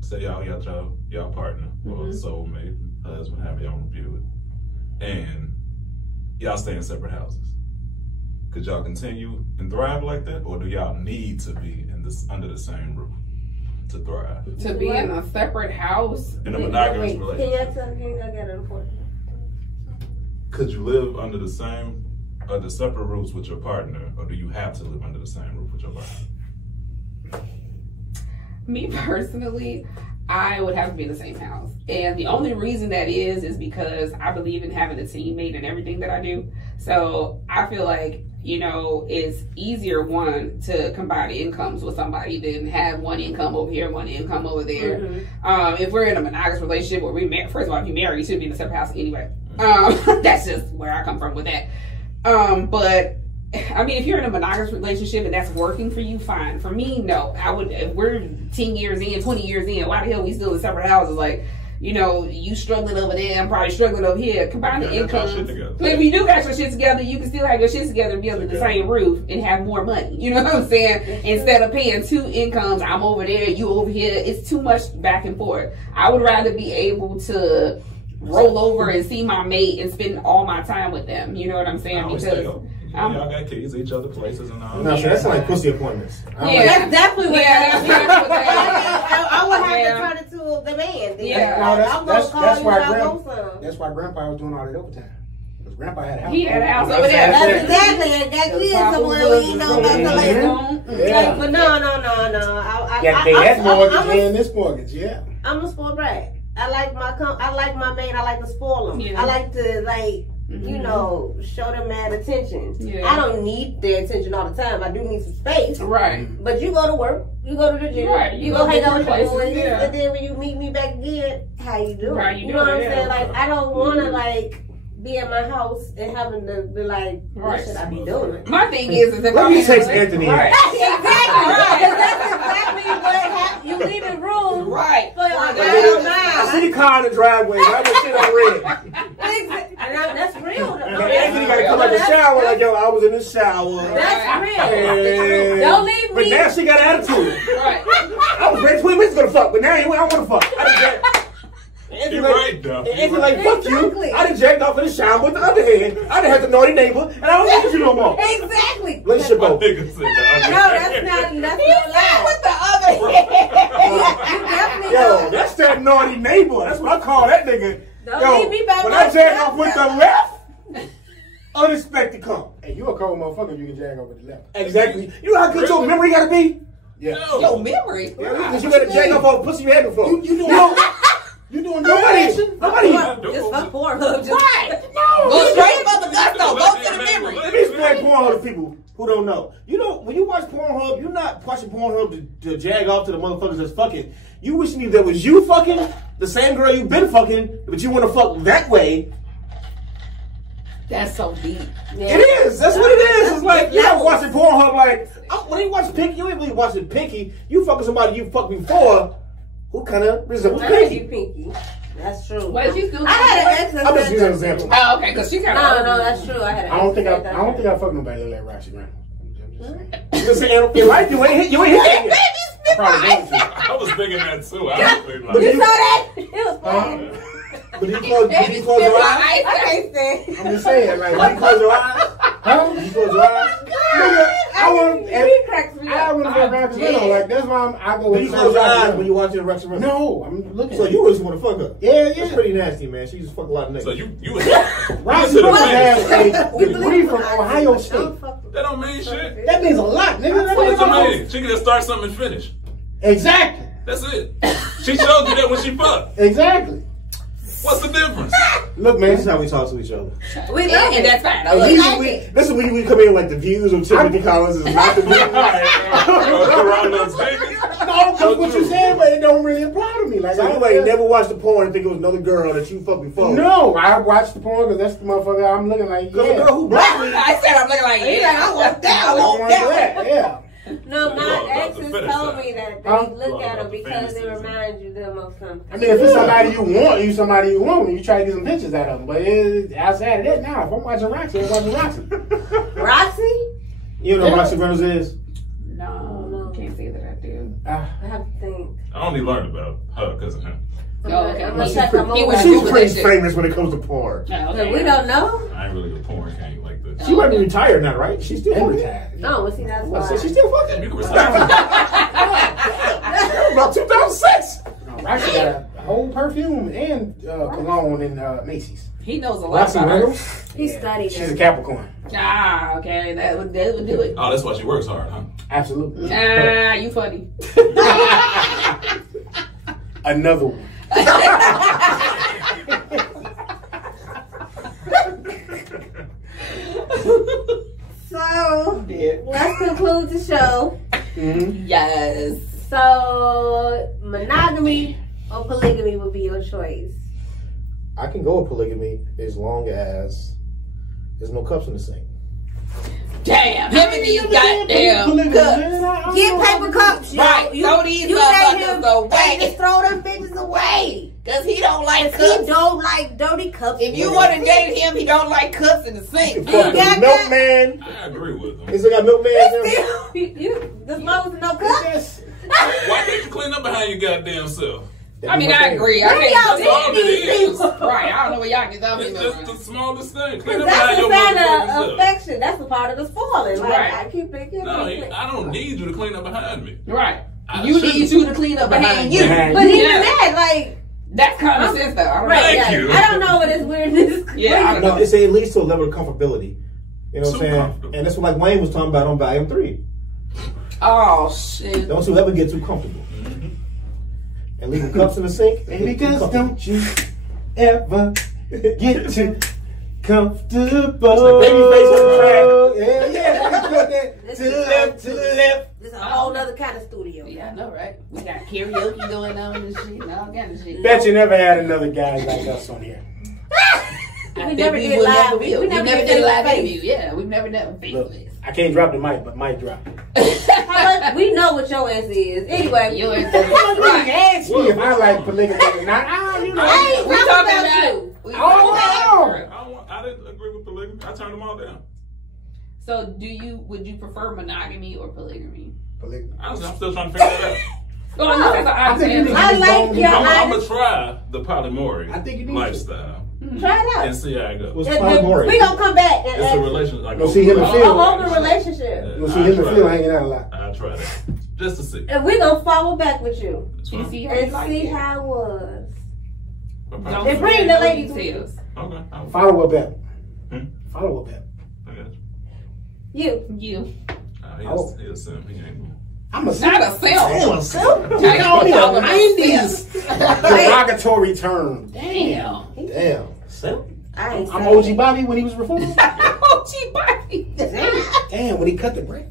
say y'all got y'all partner or soulmate, husband, however y'all want to view it, and y'all stay in separate houses? Could y'all continue and thrive like that, or do y'all need to be under the same roof to thrive To be in a separate house. in a monogamous Can you relationship? ask something? I got an important. Could you live under the separate roofs with your partner, or do you have to live under the same roof with your partner? Me personally, I would have to be in the same house. And the only reason that is because I believe in having a teammate in everything that I do. So I feel like, you know, it's easier, one, to combine incomes with somebody than have one income over here, one income over there. If we're in a monogamous relationship where we married, first of all, if you marry, you should be in a separate house anyway. That's just where I come from with that. But I mean, if you're in a monogamous relationship and that's working for you, fine. For me, no. I would, if we're 10 years in, 20 years in, why the hell we still in separate houses? Like, you know, you struggling over there, I'm probably struggling over here. Combine the incomes. If you do got your shit together, you can still have your shit together and be under the same roof and have more money. You know what I'm saying? Instead of paying two incomes, I'm over there, you over here. It's too much back and forth. I would rather be able to roll over and see my mate and spend all my time with them. You know what I'm saying? Because y'all got keys to each other places and all. No, that's like pussy appointments. yeah, That's definitely what that's what I would have Yeah. to turn it to the man. Then. Yeah. No, I'm gonna call that's you why when I want some. That's why Grandpa was doing all that overtime. Because Grandpa had a house. He had a house That's over there. That's exactly somewhere where you know about the lady. Yeah. But no. Yeah, pay that mortgage and this mortgage, yeah. I'm a spoiled brat. I like my man. I like to spoil them. Yeah. I like to you know, show them mad attention. Yeah. I don't need their attention all the time. I do need some space. Right. But you go to work, you go to the gym, Right. you go hang out with your different boys, places, yeah. and then when you meet me back again, how you doing? How you know what I'm doing, yeah. saying? Like, I don't want to be at my house and having to be like, what Right. should I be doing? My thing is if Let I'm me in a text relationship- Anthony. Right. Exactly right. 'Cause that's exactly what happens. You leaving room Right. for like, I I don't see mind. the car in the driveway. I just sit on red. And that's real. And No, Anthony got to come out the shower like, yo, I was in the shower. That's real. And Don't leave me but now she got an attitude. Right. I was ready 20 minutes ago to fuck, but now I don't want to fuck. I done jacked. You're right, though. It's like, fuck Exactly. you. I done jacked off in the shower with the other hand. I done had the naughty neighbor, and I don't need you no more. Exactly. Relationship My over. nigga said the other No, that's not lie. With the other You definitely Yo, know. that's that naughty neighbor. That's what I call that nigga. Don't Yo, leave me by when I jack myself. off with the left, unexpected come. Hey, you a cold motherfucker if you can jag over the left. Exactly. You know how good your memory gotta be? Yeah. Your memory. Yeah, because you gotta jag off all the pussy you had before. You doing you doing Nobody. Just fuck Pornhub. Right. Go straight above the gusto. Go to the memory. Let me explain Pornhub to people who don't know. You know, when you watch Pornhub, you're not watching Pornhub to jag off to the motherfuckers that's fucking. You wishing that was you fucking the same girl you've been fucking, but you want to fuck that way. That's so deep. Yeah. It is. That's what it is. It's like you're not levels. watching Pornhub like when you watch Pinky, you ain't really watching Pinky. You fucking somebody you fucked before who kind of resembles I heard Pinky. you, Pinky. That's true. What you still? I had an ex. I'm just using an example. Oh, okay, because she kind of. No, that's true. I had an I don't think ex. I fucked nobody like Roxy Brown. Listen, in life you ain't hit that. I probably going to. I was thinking that too. I was thinking But like, You saw that? It was fun. But you close your eyes. I can't stand. I'm just saying, like, You close your eyes. huh? You close your eyes. Nigga, I want He cracks me I up. want to go Roxy Brown. Like, that's why I go When with you close your eyes Roxy when you watch the Rex Run. No, I'm looking. So you just want to fuck her? Yeah, That's yeah. pretty nasty, man. She just fuck a lot of niggas. so you Roxy to the Brown finish. has a degree from Ohio State. That don't mean shit. That means a lot, nigga. That What means does a it lot. mean? She can just start something and finish. Exactly. That's it. She showed you that when she fucked. Exactly. What's the difference? Look, This is man. how we talk to each other. We love And it. that's fine. I And love usually it. this is when we come in like the views of Timothy Collins is not the views. No, because what you said, but it don't really apply to me. Like, So you ain't never watched the porn and think it was another girl that you fucked before? No, I watched the porn because that's the motherfucker I'm looking like. Because the Yeah. girl who blocked me. I said I'm looking like, yeah, I want that. I want that. Yeah. No, Well, my about to exes finish told that. me that they Huh? look Well, at about them to because finish they this. remind you them of something. I mean, if it's somebody you somebody you want, and you try to get some pictures out of them. But outside of that, nah, if I'm watching Roxy, I'm watching Roxy. Roxy? You know what Roxy Reynolds is? No, can't say that I do. I have to think. I only learned about her because of him. Oh, okay. I'm Well, gonna check them he was over. She's with pretty that shit. famous when it comes to porn. Oh, But okay. we don't know. I ain't really a porn king like that. She might be retired now, right? She's still And fucking. retired. No, well, see, that's why. So she's still fucking. You can retire. That was about 2006. No, Roxy got a whole perfume and cologne in Macy's. He knows a lot Roxy about her. Reynolds. He studied She's a it. Capricorn. Ah, okay. That would do it. Oh, that's why she works hard, huh? Absolutely. Nah, you funny. Another one. So, let's conclude the show. Mm-hmm. Yes. So, monogamy or polygamy would be your choice. I can go with polygamy as long as there's no cups in the sink. Damn. Him and these goddamn cups. Get paper cups, yo. Right. Throw these you let motherfuckers him away. just throw them bitches away. Because he don't like He cups. don't like dirty cups. If you want to date him, he don't like cups in the sink. Fuck got the milkman. I agree with him. Is it got milkman? in there? you as long as no cups. Why can't you clean up behind your goddamn self? I mean, I agree. I None of think y'all That's all did it these is. things. right. I don't know where y'all get that It's from. just the smallest thing. Clean up That's behind a your sign motherfucking of self. affection. That's a part of the spoiling. Like, Right. I keep thinking. No, I don't need you to clean up behind me. Right. I You shouldn't. need you to clean up behind you. Behind But even Yeah. that, like, That's common sense, though. I don't right? Thank yeah. you. I don't know what his weirdness. Yeah, I don't No, know. it's at least to a level of comfortability. You know what I'm Too saying? comfortable. And that's what like Wayne was talking about on Volume 3. Oh, shit. Don't you ever get too comfortable. And leaving cups in the sink. Baby, because don't you ever get too comfortable. Baby face on the track. Yeah. This To the is- left, to the left. This is a whole other kind of studio. Yeah, I know, right? We got karaoke going on and shit and all kind of shit. Bet you never had another guy like us on here. I We think never did will live. never will. We We never never did did a live face-to-face. interview. Yeah, we've never done face to Look, face. I can't drop the mic, but mic drop. We know what your answer is. Anyway, You ain't Right. right. Ask me if I like polygamy or not. You know. I ain't We talking talking about about you. we Oh, talking wow. about- I didn't agree with polygamy. I turned them all down. So, would you prefer monogamy or polygamy? polygamy. Honestly, I'm still trying to figure that out. Well, I know that's an I think you need to I just like go on- your I'm gonna try the polyamory I think you need to. lifestyle Try it out. and see how it goes. What's polyamory? We gonna come back It's a and relationship. Like You'll see him and a Phil. open relationship. You'll see him and Phil hanging out a lot. I'll try that just to see. And we gonna follow back with you It's And fine. see how you and like see it. how it was. Don't And bring the ladies with you. details. Okay. I'll Follow up at. Hmm? Follow up at. I got You. you. You. He'll send me. He ain't gonna. I'm a Not a self. They call me a Damn. 90s derogatory term. Damn. Damn. Simp? I ain't I'm saying OG Bobby when he was reformed. Oh, gee, Bobby. Damn, when he cut the bread.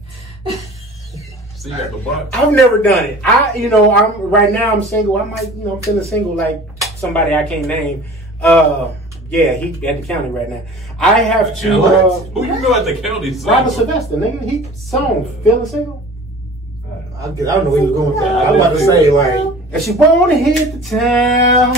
See, you got the box. I've never done it. I'm right now. I'm single. I might, I'm feeling single like somebody I can't name. Yeah, he at the county right now. I have to. Who you know at the county? Robert Sylvester, nigga. He song feeling single. I don't know where he was going with that. I was about to say, like, And she wanna hit the town.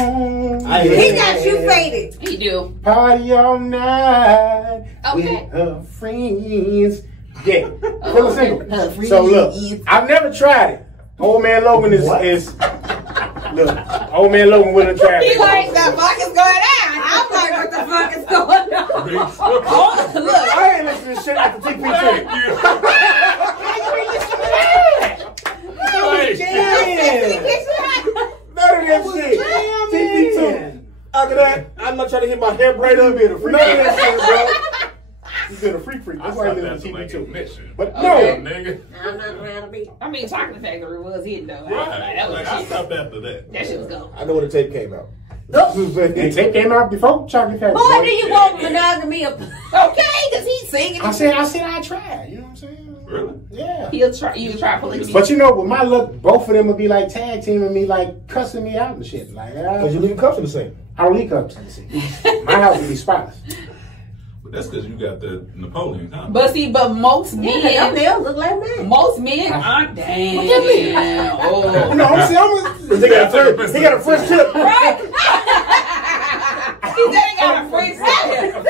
He got you faded. He do. Party all night Okay. with her friends. Yeah, feeling single. So look, I've never tried it. Old man Logan is look. Old man Logan wouldn't try He it. like, the fuck is going on? I'm like, what the fuck is going on? Oh, look. I ain't listening to shit after TP2. None of that shit. TP2. after that, I'm not trying to hit my hair braid up. None of that shit, bro. He's been a freak. That's why I listen to TP2. But Okay. no, nigga. I'm not trying to be. I mean, Chocolate Factory was hitting though. Right. That was Like, I shit. stopped after that. That shit was go. I know when the tape came out. the tape came out before Chocolate Factory. Boy, do you want monogamy? Okay, because he's singing. I said I tried. You know what I'm saying? Really? Yeah. He'll try. You try polygamy. But with my look, both of them would be like tag teaming me, like cussing me out and shit. Like, Because you leave cups in the sink. I don't leak up. My house would be spotless. But that's because you got the Napoleon complex. But see, most Yeah, your men, nails look like mine. most men aren't. Damn. Oh. No, I'm saying he got a fresh tip. Right. He said he got a free style.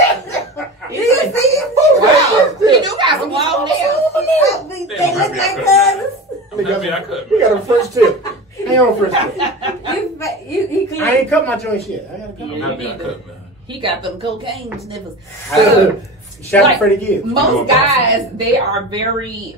Do you see him? Wow. He do got some long nails. They look like cousins. I cut. He got a fresh tip. Ain't on fresh tip. He clean. I ain't cut my joint shit. I gotta cut I'm my happy I cut, man. He got them cocaine sniffers. Shout out Like, Freddie Gibbs. Most guys, they are very,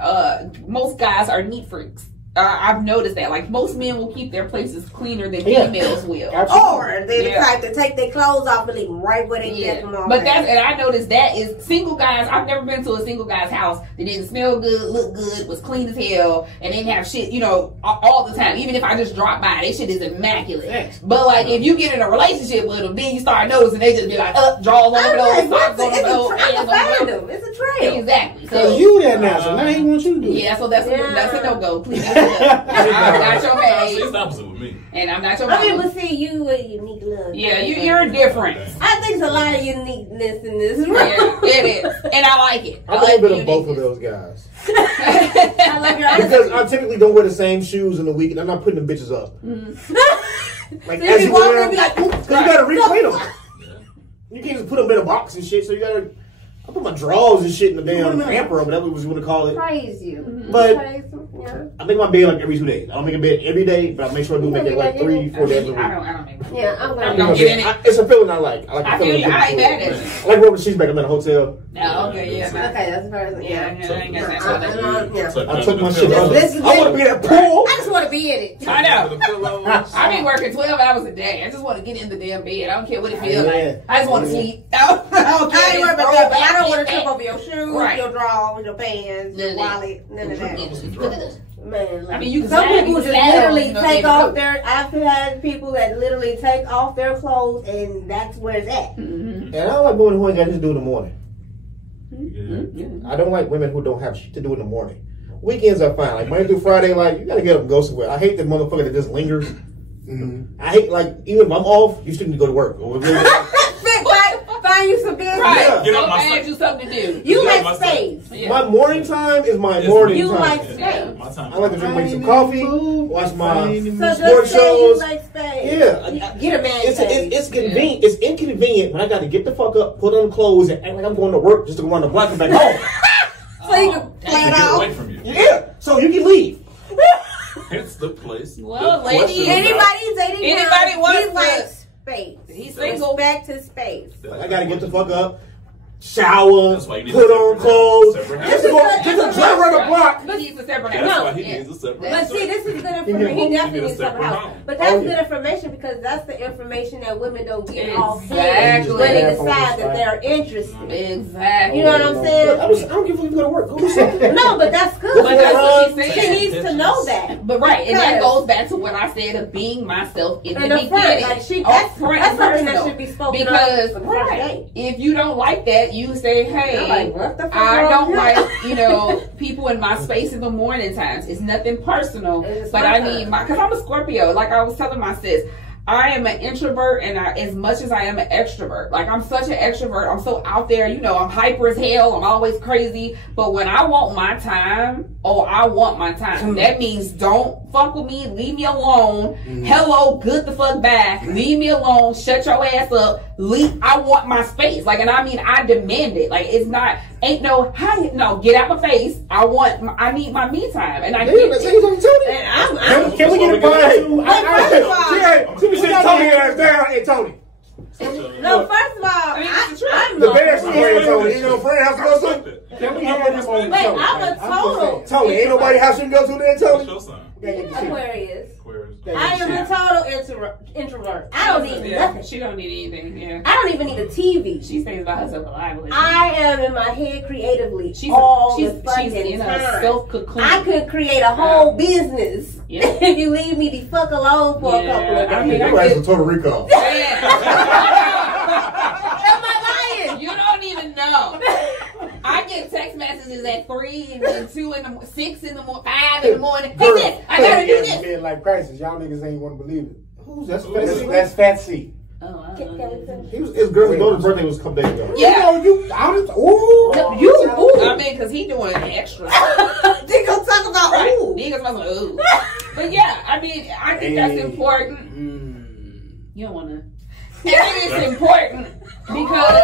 most guys are neat freaks. I've noticed that. Like, most men will keep their places cleaner than Yeah. females will. Absolutely. Or they're the Yeah. type to take their clothes off and leave right where they Yeah. get them on. But and I noticed that is single guys. I've never been to a single guy's house that didn't smell good, look good, was clean as hell, and didn't have shit, all the time. Even if I just drop by, they shit is immaculate. Thanks. But like, if you get in a relationship with them, then you start noticing they just be like, drawers on I'm the like, floor, socks on the it's floor, a hands on the floor. It's a trail. Exactly. Cause So you that now, so now he wants you to do it. yeah, so that's Yeah. that's a no go. Please, I'm not your See, it's maid, the opposite with me. and I'm not your I mean, mama. but see, you a unique look. Yeah, you're different. I think there's a lot of uniqueness in this room. Yeah, it is, and I like it. I'm a like little bit of both of uniqueness. those guys. I love your Because I typically don't wear the same shoes in the week, and I'm not putting them bitches up. Like, So you can walk around and be like, because you gotta reclean them. You can't just put them in a box and shit, so you gotta. I put my drawers and shit in the damn hamper, whatever was you want to call it. praise you. But Praise him, yeah. I make my bed like every 2 days. I don't make a bed every day, but I make sure I do make it like 3-4 days a week. I don't make it. Yeah, I'm I'm glad. gonna get in it. It's a feeling I like. I like the I feel feeling. you. I ain't mad at you. I like rubbing the sheets back. I'm in a hotel. No, okay, yeah. Okay, that's the first. Yeah, Yeah. I ain't got that. Yeah. I took my shit This- under. this- I want to be at that pool. I just want to be in it. I know. The pillows. I be working 12 hours a day. I just want to get in the damn bed. I don't care what it feels Yeah. like. I just want to sleep. I don't care. I ain't worried about that, but I don't want to trip up. over your shoes, Right. your drawers, your pants, your None of that. wallet, none of that. Look at this. Man, like, I mean, you can some slide, people you just can slide literally on, you know, take they off do. their. I've had people that literally take off their clothes, and that's where it's at. Mm-hmm. And I don't like women who ain't got shit to do in the morning. Yeah. I don't like women who don't have shit to do in the morning. Weekends are fine. Like Monday through Friday, like you gotta get up and go somewhere. I hate the motherfucker that just lingers. I hate even if I'm off, you still need to go to work. Or Find you some business. Right. Yeah. Get So up my find you something to do. You Yeah, like space. Yeah. My morning time is my It's morning You time. like Yeah. space. My time. I like to drink maybe some coffee, watch my So sports just say you shows. like space. Yeah. Get a man space. It's convenient. It's inconvenient when I got to get the fuck up, put on clothes, and act like I'm going to work just to go run the block and back home. So you can Oh, play it Get out. away from you. Yeah. So you can leave. It's the place. Well, The ladies, question is Anybody's dating Anybody now, wants he to- likes space. He's single. Respect his space. Like, I gotta get the fuck up, shower, That's why you need put a on separate clothes. house. Just to go, just to drive around the block. He needs a separate That's house. why he Yeah. needs a separate But house. see, this is good information. He You definitely need a needs some separate house. home. But that's Oh, good yeah. information because that's the information that women don't get off Exactly. when they Yeah. decide that they're interested. Exactly. You know what I'm saying? I don't give a fuck if you go to work. Go do something. No, but that's good. But that's what she's She saying. needs to know that. But right, and that Because- goes back to what I said of being myself in In the the front, beginning. like Up front that's and something that personal. should be spoken Because of from the first right, date. if you don't like that, you say, "Hey, You're like, what the fuck I wrong don't with like you?" people in my space in the morning times. It's nothing personal, It's but my I time. need because I'm a Scorpio. Like I was telling my sis, I am an introvert, and as much as I am an extrovert, like I'm such an extrovert. I'm so out there, I'm hyper as hell. I'm always crazy. But when I want my time, I want my time. That means don't fuck with me. Leave me alone. Hello, good the fuck back. Leave me alone. Shut your ass up. Leave. I want my space. Like, and I mean, I demand it. Like, it's not. Ain't no. No, get out my face. I need my me time, and I get it. And I'm Can we get a part two? She said Tony ass down. Hey, Tony. no. First of all, I mean, it's the truth. I'm The a- bear friend Tony. Ain't no friend house to go to. Can we get him on the Wait, show? I'm a total Tony, ain't nobody house you can go to there, What's Tony. your sign? Aquarius. Aquarius. I am a total introvert. I don't need nothing. She don't need anything. Yeah. I don't even need a TV. She stays by herself a lot. I am in my head creatively She's all she's the fucking in a time. self cocoon. I could create a whole business Yeah. if you leave me the fuck alone for a Yeah, couple of days. I mean, Your ass is Puerto Rico. Am I lying? You don't even know. I get text messages at 3 and then 2 in the 6 in the morning, 5 in the morning. Hey, sis, I gotta do this. Midlife crisis. Y'all niggas ain't want to believe it. Who's that? That's Fat C. Oh, I Can don't we know. finish? His girl's daughter's birthday was a couple days ago. Yeah. You. I mean, because he doing extra. They gonna talk about Right. ooh. Niggas must like, ooh. But yeah, I mean, I think that's important. You don't want to. I think it's important because.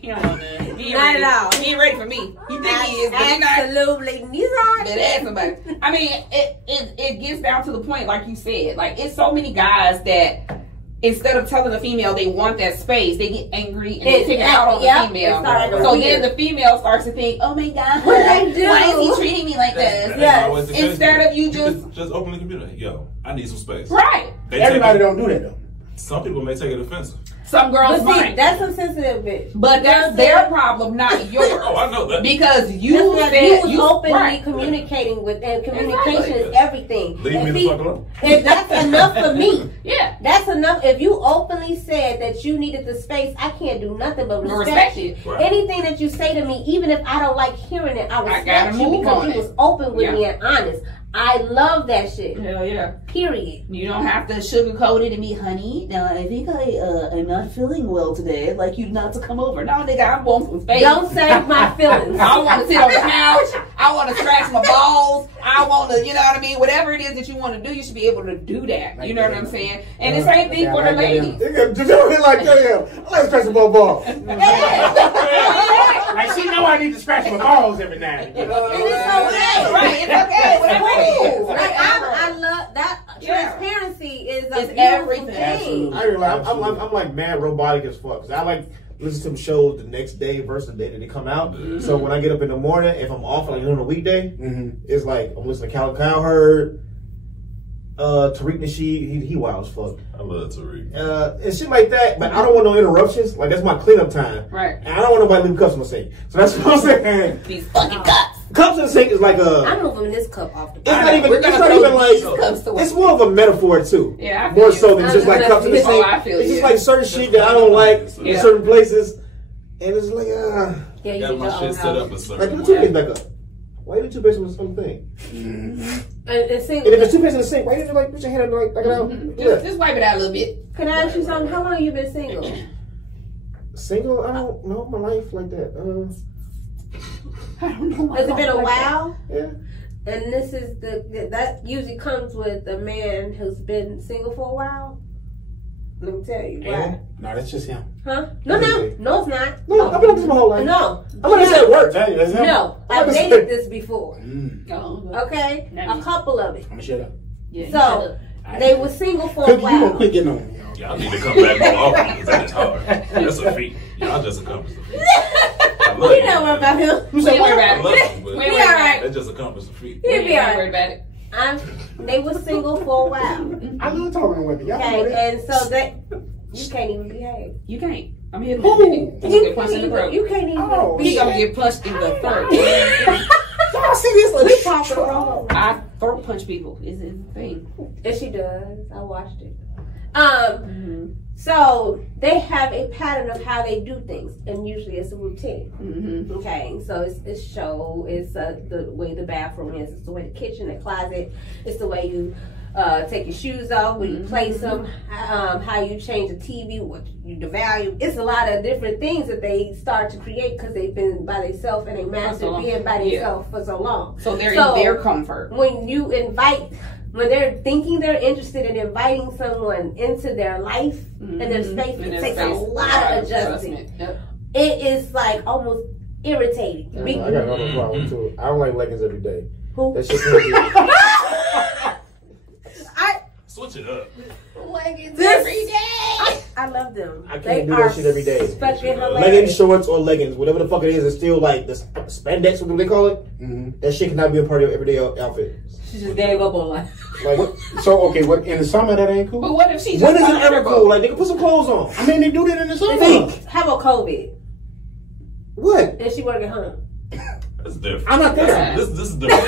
He don't want to. He ain't Not ready. at all. He ain't ready for me. You think he is, but he not. Absolutely not. Better ask somebody. I mean, it gets down to the point, like you said. Like, it's so many guys that instead of telling the female they want that space, they get angry and they take it out on the female. So then the female starts to think, oh my God, What I do? why is he treating me like this? Yes. always the case. Instead of you just open the computer. Yo, I need some space. Right. They Everybody take it- don't do that though. Some people may take it offensive. Some girls But see, might. that's a sensitive bitch. But that's their problem, not yours. Oh, I know that. Because You you said was you openly right. communicating with, and communication Exactly. is everything. Leave me If the he- fuck alone. If that's enough for me. Yeah. That's enough. If you openly said that you needed the space, I can't do nothing but respect you. Right. Anything that you say to me, even if I don't like hearing it, I gotta respect you move because on you it. was open with Yeah. me and honest. I love that shit. Hell yeah. Period. You don't have to sugarcoat it and be, honey, now I think I'm not feeling well today. I'd like you not to come over. No, nigga, I want some space. Don't save my feelings. I want to sit on the couch. I want to scratch my balls. I want to, you know what I mean? Whatever it is that you want to do, you should be able to do that. You know what I'm saying? And the same thing for the ladies. Did you hear like that? Yeah. I like to scratch the ball. Like she know I need to scratch my balls every now and again. And it's okay. Right, it's okay. Whatever it is. Like I love that. Yeah. Transparency is a It's beautiful everything. thing. Absolutely. I realize I'm like mad robotic as fuck. 'Cause I like listen to some shows the next day versus the day that they come out. So when I get up in the morning, if I'm off like on a weekday, it's like I'm listening to Cowherd, Tariq Nasheed. He wild as fuck. I love Tariq. And shit like that. But I don't want no interruptions. Like that's my cleanup time. Right. And I don't want nobody to leave cups in the sink. So that's what I'm saying. These fucking cups. Cups in the sink is like I'm moving this cup off the It's not even. It's not even like. It's more of a metaphor too. Yeah, I feel More you. so than just like cups in the Oh, sink. I feel It's just you. like certain shit that I don't like in Yeah. certain places, and it's like Yeah, you Got get my your own shit set up house. a like certain put the way. toothpaste back up. Why you do toothpaste on the same thing? And And if it's toothpaste in the sink, why you like put your hand on like it out? Just wipe it out a little bit. Can I ask you something? How long you been single? Single? I don't know my life like that. I don't know. Has it been a while? Yeah. And this is that usually comes with a man who's been single for a while. Let me tell you. Why? And? No, that's just him. Huh? No, it's not. No, I've been like this my whole life. No. I'm gonna say it worked. That's him. No, I'm I've gonna say- dated this before. Oh, Okay? Now A couple of it. I'm gonna shut up. yeah. So, they were single for a Cookie, you gonna while. quit getting on me. Y'all need to come back more often because that is hard. That's a feat. Y'all just accomplished a feat. I love We you, know man. about him. We ain't worried I about love it. you, but We He ain't worried about alright. that just accomplished a feat. it. He'll We be ain't alright. worried about it. They were single for a while. I love talking to women. Y'all know Okay, that. and so you can't even behave. You can't. I'm here to Who? You get punched in the throat. You can't even Oh, He gonna behave. get punched in the throat. Y'all see this? Like, We talking wrong. I throat punch people. Is it a thing? And she does. I watched it. So they have a pattern of how they do things, and usually it's a routine. Mm-hmm. Okay, so it's show, it's the way the bathroom is, it's the way the kitchen, the closet, it's the way you take your shoes off, where you place them, how you change the TV, what you devalue. It's a lot of different things that they start to create because they've been by themselves and they mastered being by themselves for so long. So they're in their comfort. When you when they're thinking they're interested in inviting someone into their life and their space, it takes a lot of adjustment. Yep. It is like almost irritating. I got another problem too. I don't like leggings every day. Who? That shit can't be. Switch it up. Leggings every day. I love them. I can't They do are that shit every day. fucking Leggings, hilarious. shorts, or leggings, whatever the fuck it is, it's still like this spandex, what do they call it? Mm-hmm. That shit cannot be a part of your everyday outfit. She just gave up on life. Like, So, okay, what in the summer that ain't cool? But what if she just when is it got ever her cool? boat? Like, they can put some clothes on. I mean, they do that in the summer. Think. How about COVID? What? And she work at home. That's different. I'm not there. This is different.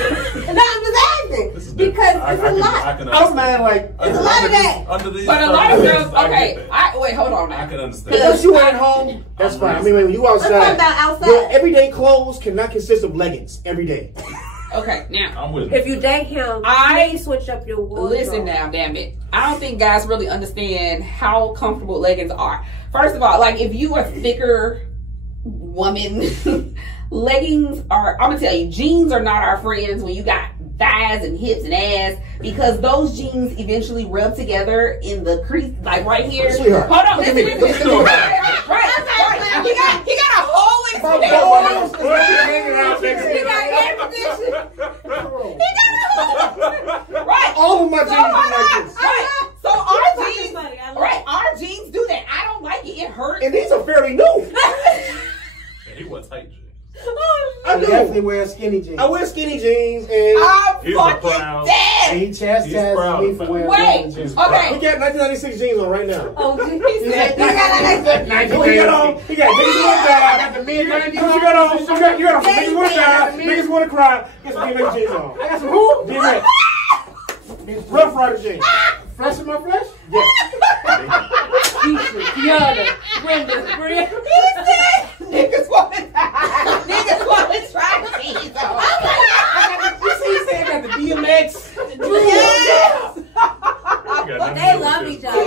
No, I'm just asking. This is different. Because it's a lot. I can I was mad like, It's a lot of that. Under these But a lot of girls, circumstances, I okay. get that. Wait, hold on I now. can understand. because you at home, that's fine. I mean, when you Let's talk outside, about outside. your everyday clothes cannot consist of leggings every day. Okay, now. I'm with you. If you date him, please switch up your wardrobe. Listen now, damn it. I don't think guys really understand how comfortable leggings are. First of all, like if you are thicker woman, leggings are, I'm gonna tell you, jeans are not our friends when you got thighs and hips and ass, because those jeans eventually rub together in the crease, like right here. Sweetheart. Hold on, Look at listen. me. Look at me. Right. He got a hole in his My neck. balls. He got air conditioning. Right. All of my jeans So, are hold like on. this. Right. So our Fucking jeans, funny. I love right? it. Our jeans do that. I don't like it. It hurts. And these are fairly new. And he wore tight jeans. I I do. definitely wear skinny jeans. I wear skinny jeans and I'm He's a fucking proud- dead. And he He's chastises proud me of for that. wearing Wait. jeans. he Okay. got 1996 jeans on right now. Oh, He he said, What you got on? He got niggas wanna die. I got the mid-90s. What you got on? You got on some niggas wanna die. Niggas wanna cry. Get some D-Mac jeans on. I got some who? D-Mac. Rough Rider jeans. Flesh in my flesh? Yeah. Kiana, Brenda, Brenda. He said, niggas want to try jeans on. You see, he said I got the DMX. Yes. They love each other. I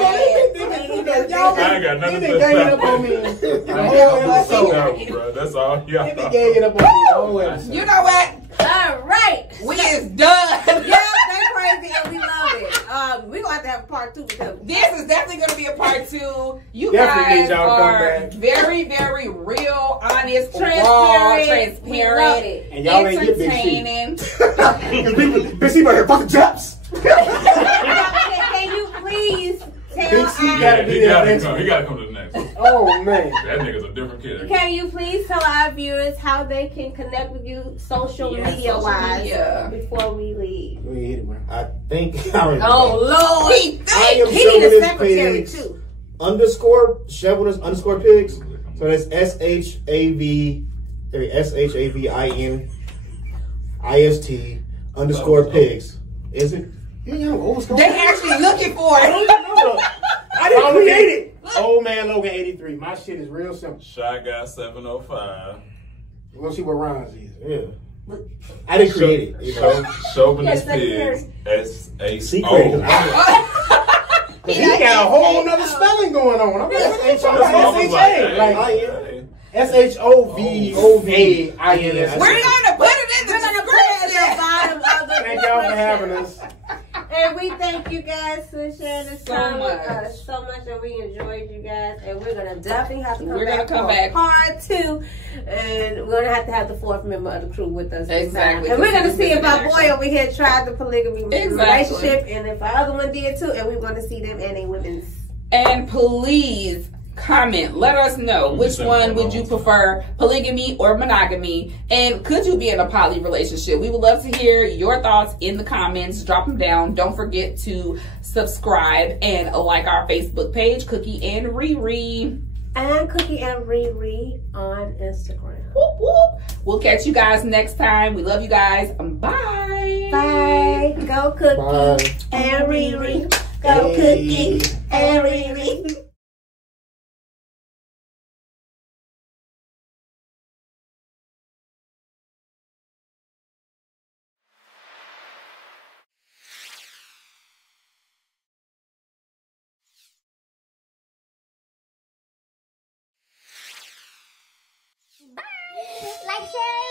ain't got nothing They to been ganging up say. on me the whole episode. Bro, that's all. Yeah. They been ganging up on me the whole episode. You know what? All right. We is done. Yeah, they crazy and we love it. We're gonna have to have a part 2 because This is definitely going to be a part 2. You Definitely need guys y'all to come are back. very, very real, honest, raw, transparent. We love transparent, it. And y'all ain't get big feet. entertaining. Bitch, he about here fucking chaps. Can you please tell Big C our, gotta be He there gotta next come. week. He gotta come to the next one. Oh, man. That nigga's a different kid. can you please tell our viewers how they can connect with you social Yeah, media social wise media. before we leave? We hit it, bro. I think I remember. Oh Lord, He I am he need a Shovanist secretary Pigs too. _Shovanist _Pigs. So that's SHAVINIST _Pigs. Is it? Yeah, what's going They on? actually looking for it. I didn't create it. Old man Logan 83. My shit is real simple. Shy Guy 705. We'll see what Ron's is. Yeah. I didn't create it. You know? Chauvinist Yes, Pigs. Secret. SHO. He got a whole nother spelling going on. I'm like, That's all I was like, hey, like hey. SHOVAINS. We're going to put it in the We're gonna put it at the description. bottom of the Thank y'all for having us. And we we thank you guys for sharing this So time with much. us so much, and we enjoyed you guys. And we're gonna definitely have to come We're back gonna come for back. part 2, and we're gonna have the 4th member of the crew with us. this Exactly. time. And we're gonna Because see he's if our in boy action. over here tried the polygamy Exactly. relationship, and if our other one did too. And we want to see them and a women's. And please comment. Let us know which one would you prefer, polygamy or monogamy, and could you be in a poly relationship? We would love to hear your thoughts in the comments. Drop them down. Don't forget to subscribe and like our Facebook page, Cookie and Riri. And Cookie and Riri on Instagram. Whoop, whoop. We'll catch you guys next time. We love you guys. Bye. Bye. Go Cookie Bye. and Riri. Go Hey. Cookie and Riri. Like, share,